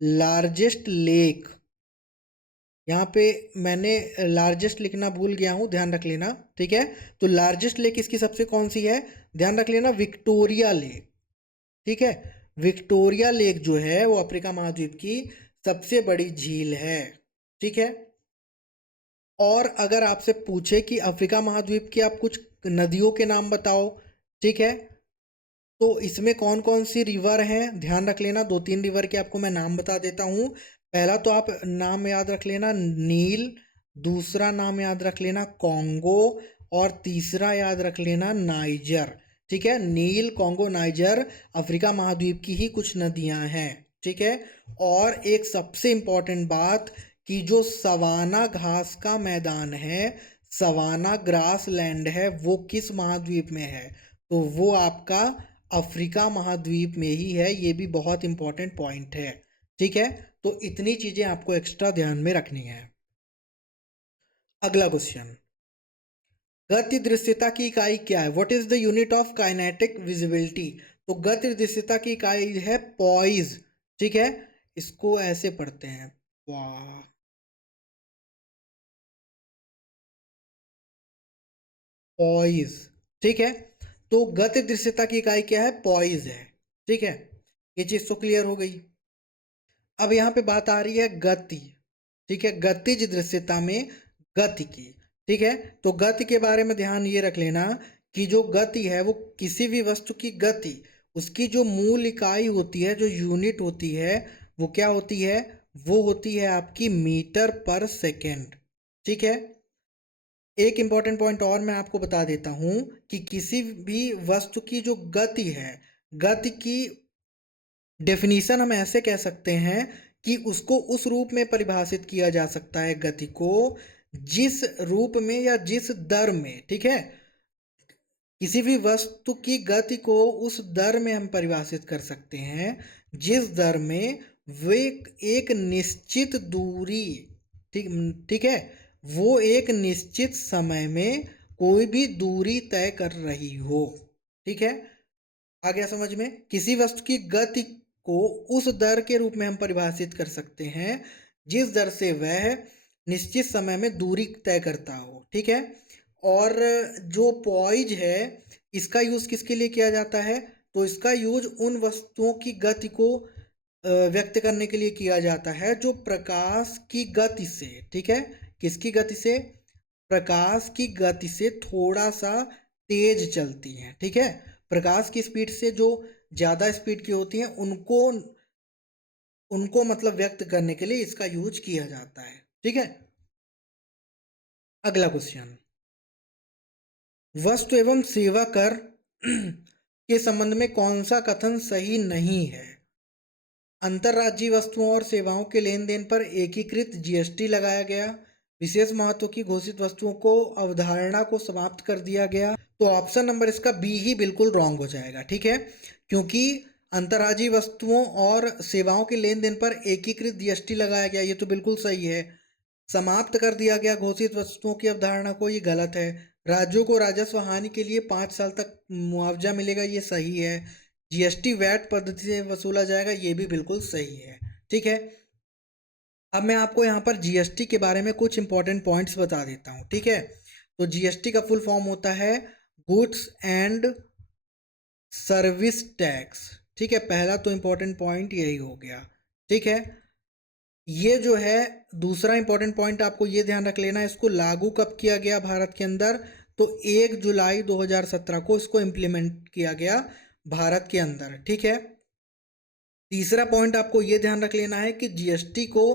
लार्जेस्ट लेक, यहाँ पे मैंने लार्जेस्ट लिखना भूल गया हूँ, ध्यान रख लेना। ठीक है, तो लार्जेस्ट लेक इसकी सबसे कौन सी है, ध्यान रख लेना, विक्टोरिया लेक। ठीक है, विक्टोरिया लेक जो है वो अफ्रीका महाद्वीप की सबसे बड़ी झील है। ठीक है, और अगर आपसे पूछे कि अफ्रीका महाद्वीप की आप कुछ नदियों के नाम बताओ, ठीक है, तो इसमें कौन कौन सी रिवर हैं, ध्यान रख लेना। दो तीन रिवर के आपको मैं नाम बता देता हूँ। पहला तो आप नाम याद रख लेना नील, दूसरा नाम याद रख लेना कॉन्गो, और तीसरा याद रख लेना नाइजर। ठीक है, नील, कॉन्गो, नाइजर अफ्रीका महाद्वीप की ही कुछ नदियां हैं। ठीक है, और एक सबसे इम्पॉर्टेंट बात कि जो सवाना घास का मैदान है, सवाना ग्रास लैंड है, वो किस महाद्वीप में है, तो वो आपका अफ्रीका महाद्वीप में ही है। ये भी बहुत इंपॉर्टेंट पॉइंट है। ठीक है, तो इतनी चीजें आपको एक्स्ट्रा ध्यान में रखनी है। अगला क्वेश्चन, गति दृश्यता की इकाई क्या है, what is the unit of kinetic visibility, तो गति दृश्यता की इकाई है पॉइज। ठीक है, इसको ऐसे पढ़ते हैं, पॉइज। ठीक है, तो गति दृश्यता की इकाई क्या है, पॉइज है। ठीक है, ये चीज तो क्लियर हो गई। अब यहाँ पे बात आ रही है गति। ठीक है, गतिज दृश्यता में गति की। ठीक है, तो गति के बारे में ध्यान ये रख लेना कि जो गति है वो किसी भी वस्तु की गति, उसकी जो मूल इकाई होती है, जो यूनिट होती है, वो क्या होती है, वो होती है आपकी मीटर पर सेकेंड। ठीक है, एक इंपॉर्टेंट पॉइंट और मैं आपको बता देता हूं कि किसी भी वस्तु की जो गति है, गति की डेफिनीशन हम ऐसे कह सकते हैं कि उसको उस रूप में परिभाषित किया जा सकता है गति को, जिस रूप में या जिस दर में, ठीक है, किसी भी वस्तु की गति को उस दर में हम परिभाषित कर सकते हैं जिस दर में वे एक निश्चित दूरी, ठीक, ठीक है, वो एक निश्चित समय में कोई भी दूरी तय कर रही हो। ठीक है, आ गया समझ में, किसी वस्तु की गति को उस दर के रूप में हम परिभाषित कर सकते हैं जिस दर से वह निश्चित समय में दूरी तय करता हो। ठीक है, और जो पॉइज है इसका यूज किसके लिए किया जाता है, तो इसका यूज उन वस्तुओं की गति को व्यक्त करने के लिए किया जाता है जो प्रकाश की गति से, ठीक है, किसकी गति से, प्रकाश की गति से थोड़ा सा तेज चलती हैं। ठीक है, प्रकाश की स्पीड से जो ज्यादा स्पीड की होती हैं उनको उनको मतलब व्यक्त करने के लिए इसका यूज किया जाता है। ठीक है, अगला क्वेश्चन, वस्तु एवं सेवा कर के संबंध में कौन सा कथन सही नहीं है, अंतर्राज्यीय वस्तुओं और सेवाओं के लेन देन पर एकीकृत जीएसटी लगाया गया, विशेष महत्व की घोषित वस्तुओं को अवधारणा को समाप्त कर दिया गया, तो ऑप्शन नंबर इसका बी ही बिल्कुल रॉन्ग हो जाएगा। ठीक है, क्योंकि अंतर्राज्यीय वस्तुओं और सेवाओं के लेन देन पर एकीकृत जीएसटी लगाया गया, ये तो बिल्कुल सही है। समाप्त कर दिया गया घोषित वस्तुओं की अवधारणा को, ये गलत है। राज्यों को राजस्व हानि के लिए 5 साल तक मुआवजा मिलेगा, ये सही है। जीएसटी वैट पद्धति से वसूला जाएगा, ये भी बिल्कुल सही है। ठीक है, अब मैं आपको यहाँ पर जीएसटी के बारे में कुछ इंपॉर्टेंट पॉइंट्स बता देता हूँ। ठीक है, तो जीएसटी का फुल फॉर्म होता है गुड्स एंड सर्विस टैक्स। ठीक है, पहला तो इंपॉर्टेंट पॉइंट यही हो गया। ठीक है, ये जो है दूसरा इंपॉर्टेंट पॉइंट आपको ये ध्यान रख लेना, इसको लागू कब किया गया भारत के अंदर, तो 1 जुलाई 2017 को इसको इम्प्लीमेंट किया गया भारत के अंदर। ठीक है, तीसरा पॉइंट आपको ये ध्यान रख लेना है कि जीएसटी को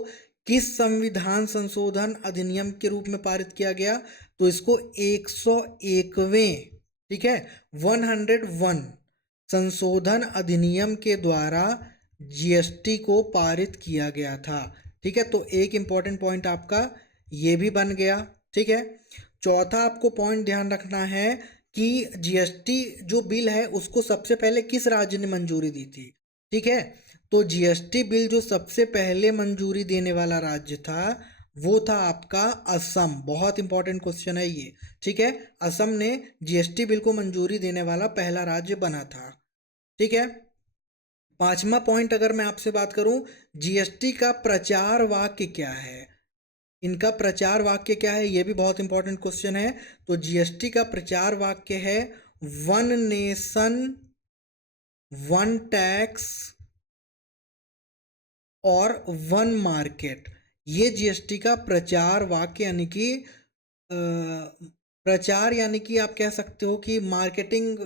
किस संविधान संशोधन अधिनियम के रूप में पारित किया गया, तो इसको 101वें, ठीक है, 101 संशोधन अधिनियम के द्वारा जीएसटी को पारित किया गया था। ठीक है, तो एक इंपॉर्टेंट पॉइंट आपका ये भी बन गया। ठीक है, चौथा आपको पॉइंट ध्यान रखना है कि जीएसटी जो बिल है उसको सबसे पहले किस राज्य ने मंजूरी दी थी। ठीक है, तो जीएसटी बिल जो सबसे पहले मंजूरी देने वाला राज्य था वो था आपका असम। बहुत इंपॉर्टेंट क्वेश्चन है ये। ठीक है, असम ने जीएसटी बिल को मंजूरी देने वाला पहला राज्य बना था। ठीक है, पांचवा पॉइंट अगर मैं आपसे बात करूं, जीएसटी का प्रचार वाक्य क्या है, इनका प्रचार वाक्य क्या है, ये भी बहुत इंपॉर्टेंट क्वेश्चन है। तो जीएसटी का प्रचार वाक्य है वन नेशन वन टैक्स और वन मार्केट। ये जीएसटी का प्रचार वाक्य यानी कि प्रचार यानी कि आप कह सकते हो कि मार्केटिंग,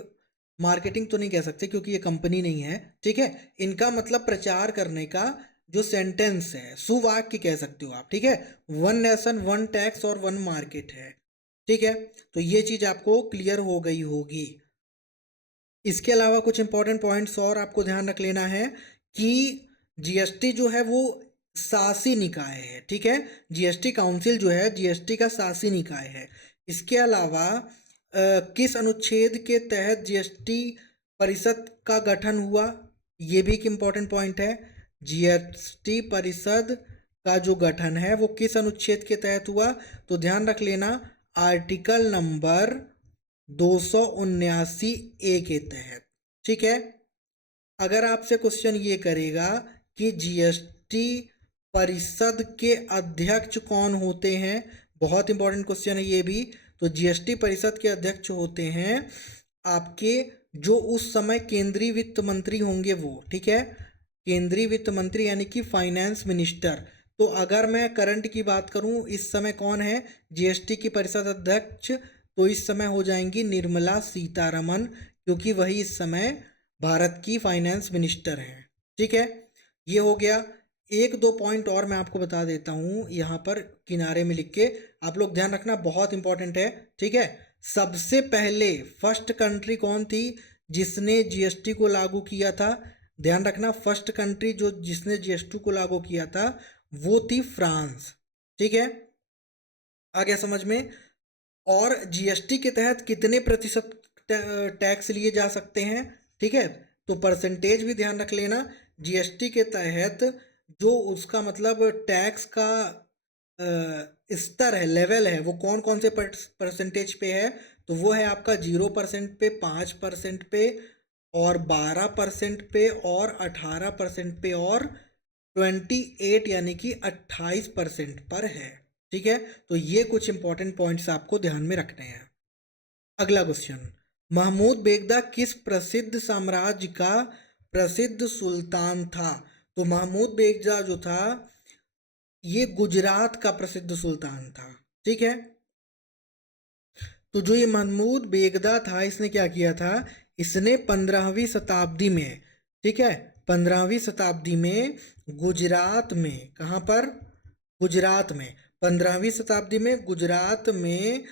मार्केटिंग तो नहीं कह सकते क्योंकि ये कंपनी नहीं है। ठीक है, इनका मतलब प्रचार करने का जो सेंटेंस है, सुवाक्य कह सकते हो आप। ठीक है, वन नेशन वन टैक्स और वन मार्केट है। ठीक है, तो ये चीज आपको क्लियर हो गई होगी। इसके अलावा कुछ इंपॉर्टेंट पॉइंट्स और आपको ध्यान रख लेना है कि जीएसटी जो है वो शासी निकाय है। ठीक है, जीएसटी काउंसिल जो है जीएसटी का शासी निकाय है। इसके अलावा किस अनुच्छेद के तहत जीएसटी परिषद का गठन हुआ, ये भी एक इम्पॉर्टेंट पॉइंट है। जीएसटी परिषद का जो गठन है वो किस अनुच्छेद के तहत हुआ, तो ध्यान रख लेना आर्टिकल नंबर 279A के तहत। ठीक है, अगर आपसे क्वेश्चन ये करेगा कि जीएसटी परिषद के अध्यक्ष कौन होते हैं, बहुत इंपॉर्टेंट क्वेश्चन है ये भी। तो जीएसटी परिषद के अध्यक्ष होते हैं आपके जो उस समय केंद्रीय वित्त मंत्री होंगे वो। ठीक है, केंद्रीय वित्त मंत्री यानी कि फाइनेंस मिनिस्टर। तो अगर मैं करंट की बात करूं, इस समय कौन है जीएसटी की परिषद अध्यक्ष, तो इस समय हो जाएंगी निर्मला सीतारमन, क्योंकि वही इस समय भारत की फाइनेंस मिनिस्टर हैं। ठीक है, ये हो गया। एक दो पॉइंट और मैं आपको बता देता हूँ यहाँ पर किनारे में लिख के, आप लोग ध्यान रखना, बहुत इंपॉर्टेंट है। ठीक है, सबसे पहले फर्स्ट कंट्री कौन थी जिसने जीएसटी को लागू किया था, ध्यान रखना, फर्स्ट कंट्री जो जिसने जीएसटी को लागू किया था वो थी फ्रांस। ठीक है, आ गया समझ में। और जीएसटी के तहत कितने प्रतिशत टैक्स लिए जा सकते हैं। ठीक है, तो परसेंटेज भी ध्यान रख लेना। जीएसटी के तहत जो उसका मतलब टैक्स का स्तर है, लेवल है, वो कौन कौन से परसेंटेज पे है, तो वो है आपका 0% पे, 5% पे, और 12% पे, और 18% पे, और 28 यानी कि 28% पर है। ठीक है, तो ये कुछ इंपॉर्टेंट पॉइंट्स आपको ध्यान में रखने हैं। अगला क्वेश्चन, महमूद बेगदा किस प्रसिद्ध साम्राज्य का प्रसिद्ध सुल्तान था। तो महमूद बेगदा जो था ये गुजरात का प्रसिद्ध सुल्तान था। ठीक है, तो जो ये महमूद बेगदा था इसने क्या किया था, इसने 15वीं शताब्दी में, ठीक है, 15वीं शताब्दी में गुजरात में, कहाँ पर, गुजरात में, 15वीं शताब्दी में गुजरात में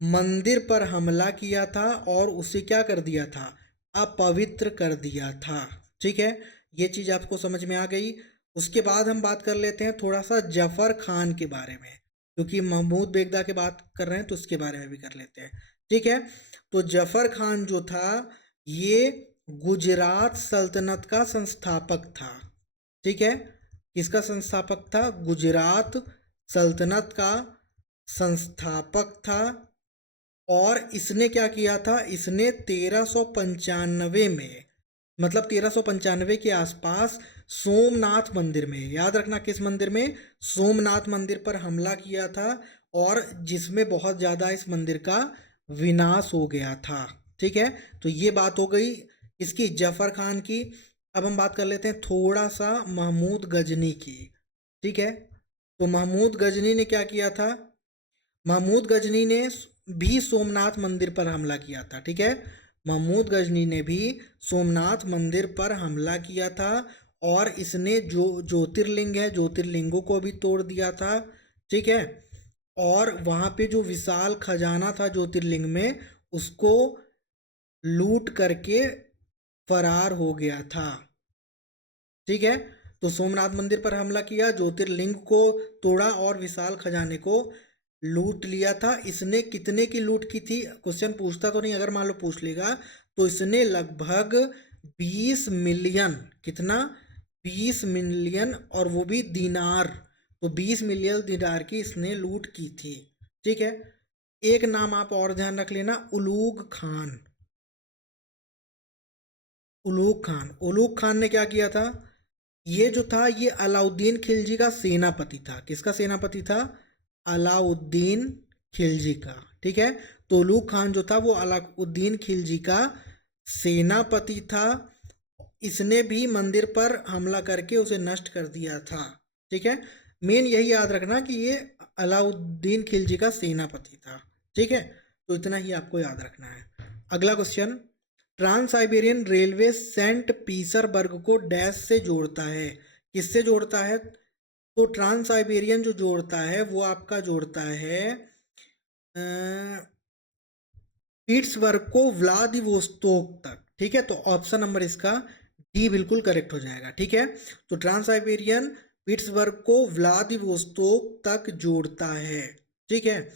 मंदिर पर हमला किया था और उसे क्या कर दिया था, अपवित्र कर दिया था। ठीक है, ये चीज आपको समझ में आ गई। उसके बाद हम बात कर लेते हैं थोड़ा सा जफर खान के बारे में, क्योंकि महमूद बेगदा की बात कर रहे हैं तो उसके बारे में भी कर लेते हैं। ठीक है, तो जफर खान जो था ये गुजरात सल्तनत का संस्थापक था। ठीक है, किसका संस्थापक था, गुजरात सल्तनत का संस्थापक था। और इसने क्या किया था, इसने 1395 में, मतलब 1395 के आसपास सोमनाथ मंदिर में, याद रखना किस मंदिर में, सोमनाथ मंदिर पर हमला किया था, और जिसमें बहुत ज़्यादा इस मंदिर का विनाश हो गया था। ठीक है, तो ये बात हो गई इसकी, जफर खान की। अब हम बात कर लेते हैं थोड़ा सा महमूद गजनी की। ठीक है, तो महमूद गजनी ने क्या किया था, महमूद गजनी ने भी सोमनाथ मंदिर पर हमला किया था। ठीक है, महमूद गजनी ने भी सोमनाथ मंदिर पर हमला किया था, और इसने जो ज्योतिर्लिंग है ज्योतिर्लिंगों को भी तोड़ दिया था। ठीक है, और वहाँ पे जो विशाल खजाना था ज्योतिर्लिंग में उसको लूट करके फरार हो गया था। ठीक है, तो सोमनाथ मंदिर पर हमला किया, ज्योतिर्लिंग को तोड़ा और विशाल खजाने को लूट लिया था। इसने कितने की लूट की थी, क्वेश्चन पूछता तो नहीं, अगर मान लो पूछ लेगा तो इसने लगभग 20 मिलियन, कितना, 20 मिलियन, और वो भी दिनार, तो 20 मिलियन दिनार की इसने लूट की थी। ठीक है, एक नाम आप और ध्यान रख लेना, उलूग खान। उलूग खान, उलूग खान ने क्या किया था, ये जो था ये अलाउद्दीन खिलजी का सेनापति था। किसका सेनापति था, अलाउद्दीन खिलजी का। ठीक है, तो उलूग खान जो था वो अलाउद्दीन खिलजी का सेनापति था। इसने भी मंदिर पर हमला करके उसे नष्ट कर दिया था। ठीक है, मेन यही याद रखना कि ये अलाउद्दीन खिलजी का सेनापति था। ठीक है, तो इतना ही आपको याद रखना है। अगला question, Trans Siberian Railway Saint Petersburg को डैश से जोड़ता है, किससे जोड़ता है, तो ट्रांस साइबेरियन जो जोड़ता है वो आपका जोड़ता है पीटर्सबर्ग को व्लादिवोस्तोक तक। ठीक है, तो ऑप्शन नंबर इसका डी बिल्कुल करेक्ट हो जाएगा। ठीक है, तो ट्रांस साइबेरियन पीटर्सबर्ग को व्लादिवोस्तोक तक जोड़ता है। ठीक है,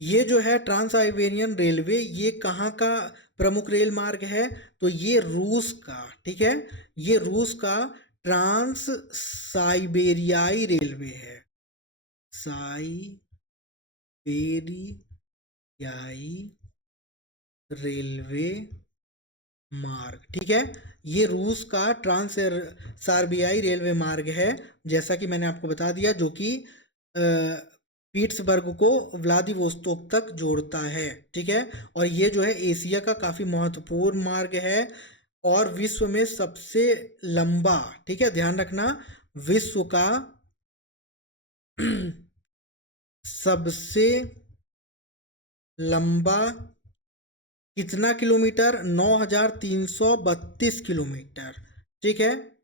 ये जो है ट्रांस साइबेरियन रेलवे, ये कहाँ का प्रमुख रेल मार्ग है, तो ये रूस का। ठीक है, ये रूस का ट्रांस साइबेरियाई रेलवे है, साइबेरियाई रेलवे मार्ग। ठीक है, ये रूस का ट्रांस साइबेरियाई रेलवे मार्ग है, जैसा कि मैंने आपको बता दिया, जो कि पीटर्सबर्ग को व्लादिवोस्तोक तक जोड़ता है। ठीक है, और ये जो है एशिया का काफ़ी महत्वपूर्ण मार्ग है और विश्व में सबसे लंबा, ठीक है ध्यान रखना, विश्व का सबसे लंबा कितना किलोमीटर, 9332 किलोमीटर। ठीक है,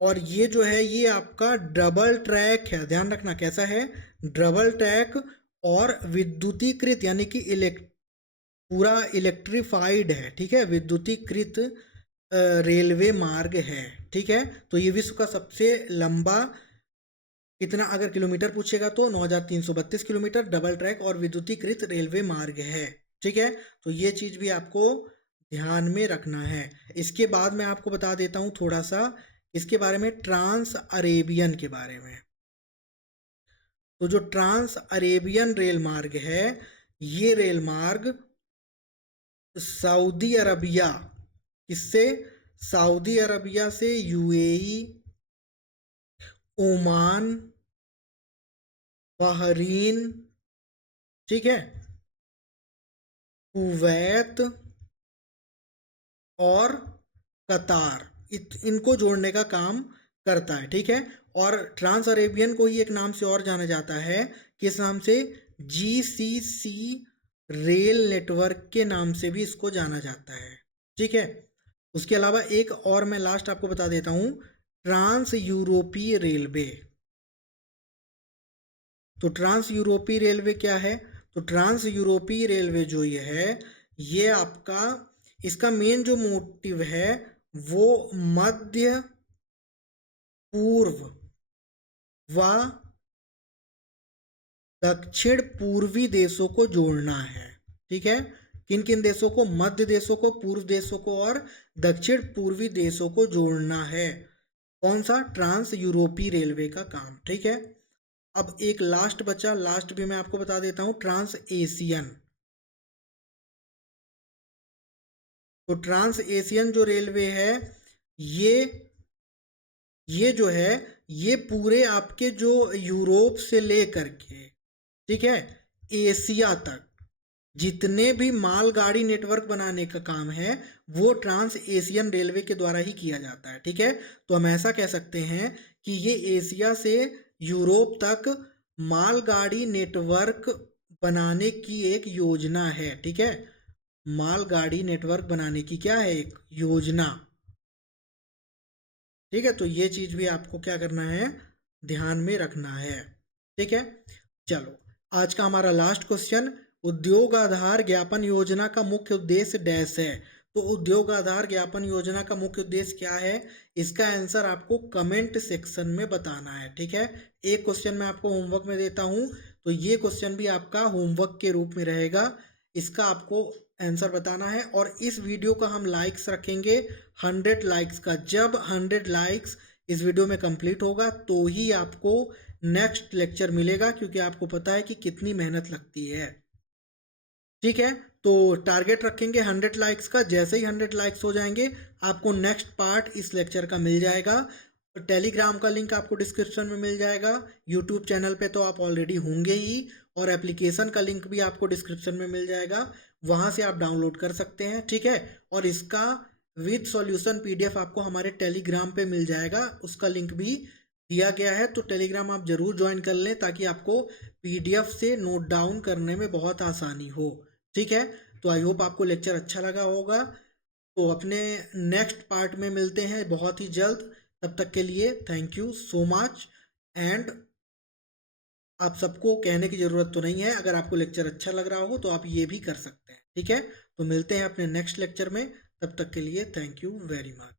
और ये जो है ये आपका डबल ट्रैक है, ध्यान रखना कैसा है, डबल ट्रैक और विद्युतीकृत, यानी कि पूरा इलेक्ट्रिफाइड है। ठीक है, विद्युतीकृत रेलवे मार्ग है। ठीक है, तो ये विश्व का सबसे लंबा, कितना अगर किलोमीटर पूछेगा तो 9332 किलोमीटर, डबल ट्रैक और विद्युतीकृत रेलवे मार्ग है। ठीक है, तो ये चीज़ भी आपको ध्यान में रखना है। इसके बाद मैं आपको बता देता हूँ थोड़ा सा इसके बारे में, ट्रांस अरेबियन के बारे में। तो जो ट्रांस अरेबियन रेल मार्ग है, ये रेल मार्ग सऊदी अरबिया, किससे, सऊदी अरबिया से यूएई, ओमान, बहरीन, ठीक है, कुवैत और कतार, इनको जोड़ने का काम करता है। ठीक है, और ट्रांस अरेबियन को ही एक नाम से और जाना जाता है, किस नाम से, जीसीसी रेल नेटवर्क के नाम से भी इसको जाना जाता है। ठीक है, उसके अलावा एक और मैं लास्ट आपको बता देता हूँ, ट्रांस यूरोपीय रेलवे। तो ट्रांस यूरोपीय रेलवे क्या है, तो ट्रांस यूरोपीय रेलवे जो ये है, ये आपका, इसका मेन जो मोटिव है वो मध्य पूर्व व दक्षिण पूर्वी देशों को जोड़ना है। ठीक है, किन किन देशों को, मध्य देशों को, पूर्व देशों को और दक्षिण पूर्वी देशों को जोड़ना है। कौन सा, ट्रांस यूरोपीय रेलवे का काम। ठीक है, अब एक लास्ट बचा, लास्ट भी मैं आपको बता देता हूं, ट्रांस एशियन। तो ट्रांस एशियन जो रेलवे है, ये जो है ये पूरे आपके जो यूरोप से लेकर के, ठीक है, एशिया तक जितने भी मालगाड़ी नेटवर्क बनाने का काम है वो ट्रांस एशियन रेलवे के द्वारा ही किया जाता है। ठीक है, तो हम ऐसा कह सकते हैं कि ये एशिया से यूरोप तक मालगाड़ी नेटवर्क बनाने की एक योजना है। ठीक है, मालगाड़ी नेटवर्क बनाने की क्या है, एक योजना। ठीक है, तो ये चीज भी आपको क्या करना है, ध्यान में रखना है। ठीक है, चलो आज का हमारा लास्ट क्वेश्चन, उद्योग आधार ज्ञापन योजना का मुख्य उद्देश्य डैश है। तो उद्योग आधार ज्ञापन योजना का मुख्य उद्देश्य क्या है, इसका आंसर आपको कमेंट सेक्शन में बताना है। ठीक है, एक क्वेश्चन मैं आपको होमवर्क में देता हूं, तो ये क्वेश्चन भी आपका होमवर्क के रूप में रहेगा, इसका आपको आंसर बताना है। और इस वीडियो का हम लाइक्स रखेंगे 100 लाइक्स का। जब 100 लाइक्स इस वीडियो में कंप्लीट होगा तो ही आपको नेक्स्ट लेक्चर मिलेगा, क्योंकि आपको पता है कि कितनी मेहनत लगती है। ठीक है, तो टारगेट रखेंगे 100 लाइक्स का। जैसे ही 100 लाइक्स हो जाएंगे आपको नेक्स्ट पार्ट इस लेक्चर का मिल जाएगा। टेलीग्राम का लिंक आपको डिस्क्रिप्शन में मिल जाएगा। यूट्यूब चैनल पे तो आप ऑलरेडी होंगे ही, और एप्लीकेशन का लिंक भी आपको डिस्क्रिप्शन में मिल जाएगा, वहाँ से आप डाउनलोड कर सकते हैं। ठीक है, और इसका विद सॉल्यूशन पीडीएफ आपको हमारे टेलीग्राम पे मिल जाएगा, उसका लिंक भी दिया गया है। तो टेलीग्राम आप जरूर ज्वाइन कर लें ताकि आपको पीडीएफ से नोट डाउन करने में बहुत आसानी हो। ठीक है, तो आई होप आपको लेक्चर अच्छा लगा होगा। तो अपने नेक्स्ट पार्ट में मिलते हैं बहुत ही जल्द। तब तक के लिए thank you so much. And आप सबको कहने की ज़रूरत तो नहीं है, अगर आपको लेक्चर अच्छा लग रहा हो तो आप ये भी कर सकते हैं। ठीक है, तो मिलते हैं अपने नेक्स्ट लेक्चर में। तब तक के लिए थैंक यू वेरी मच।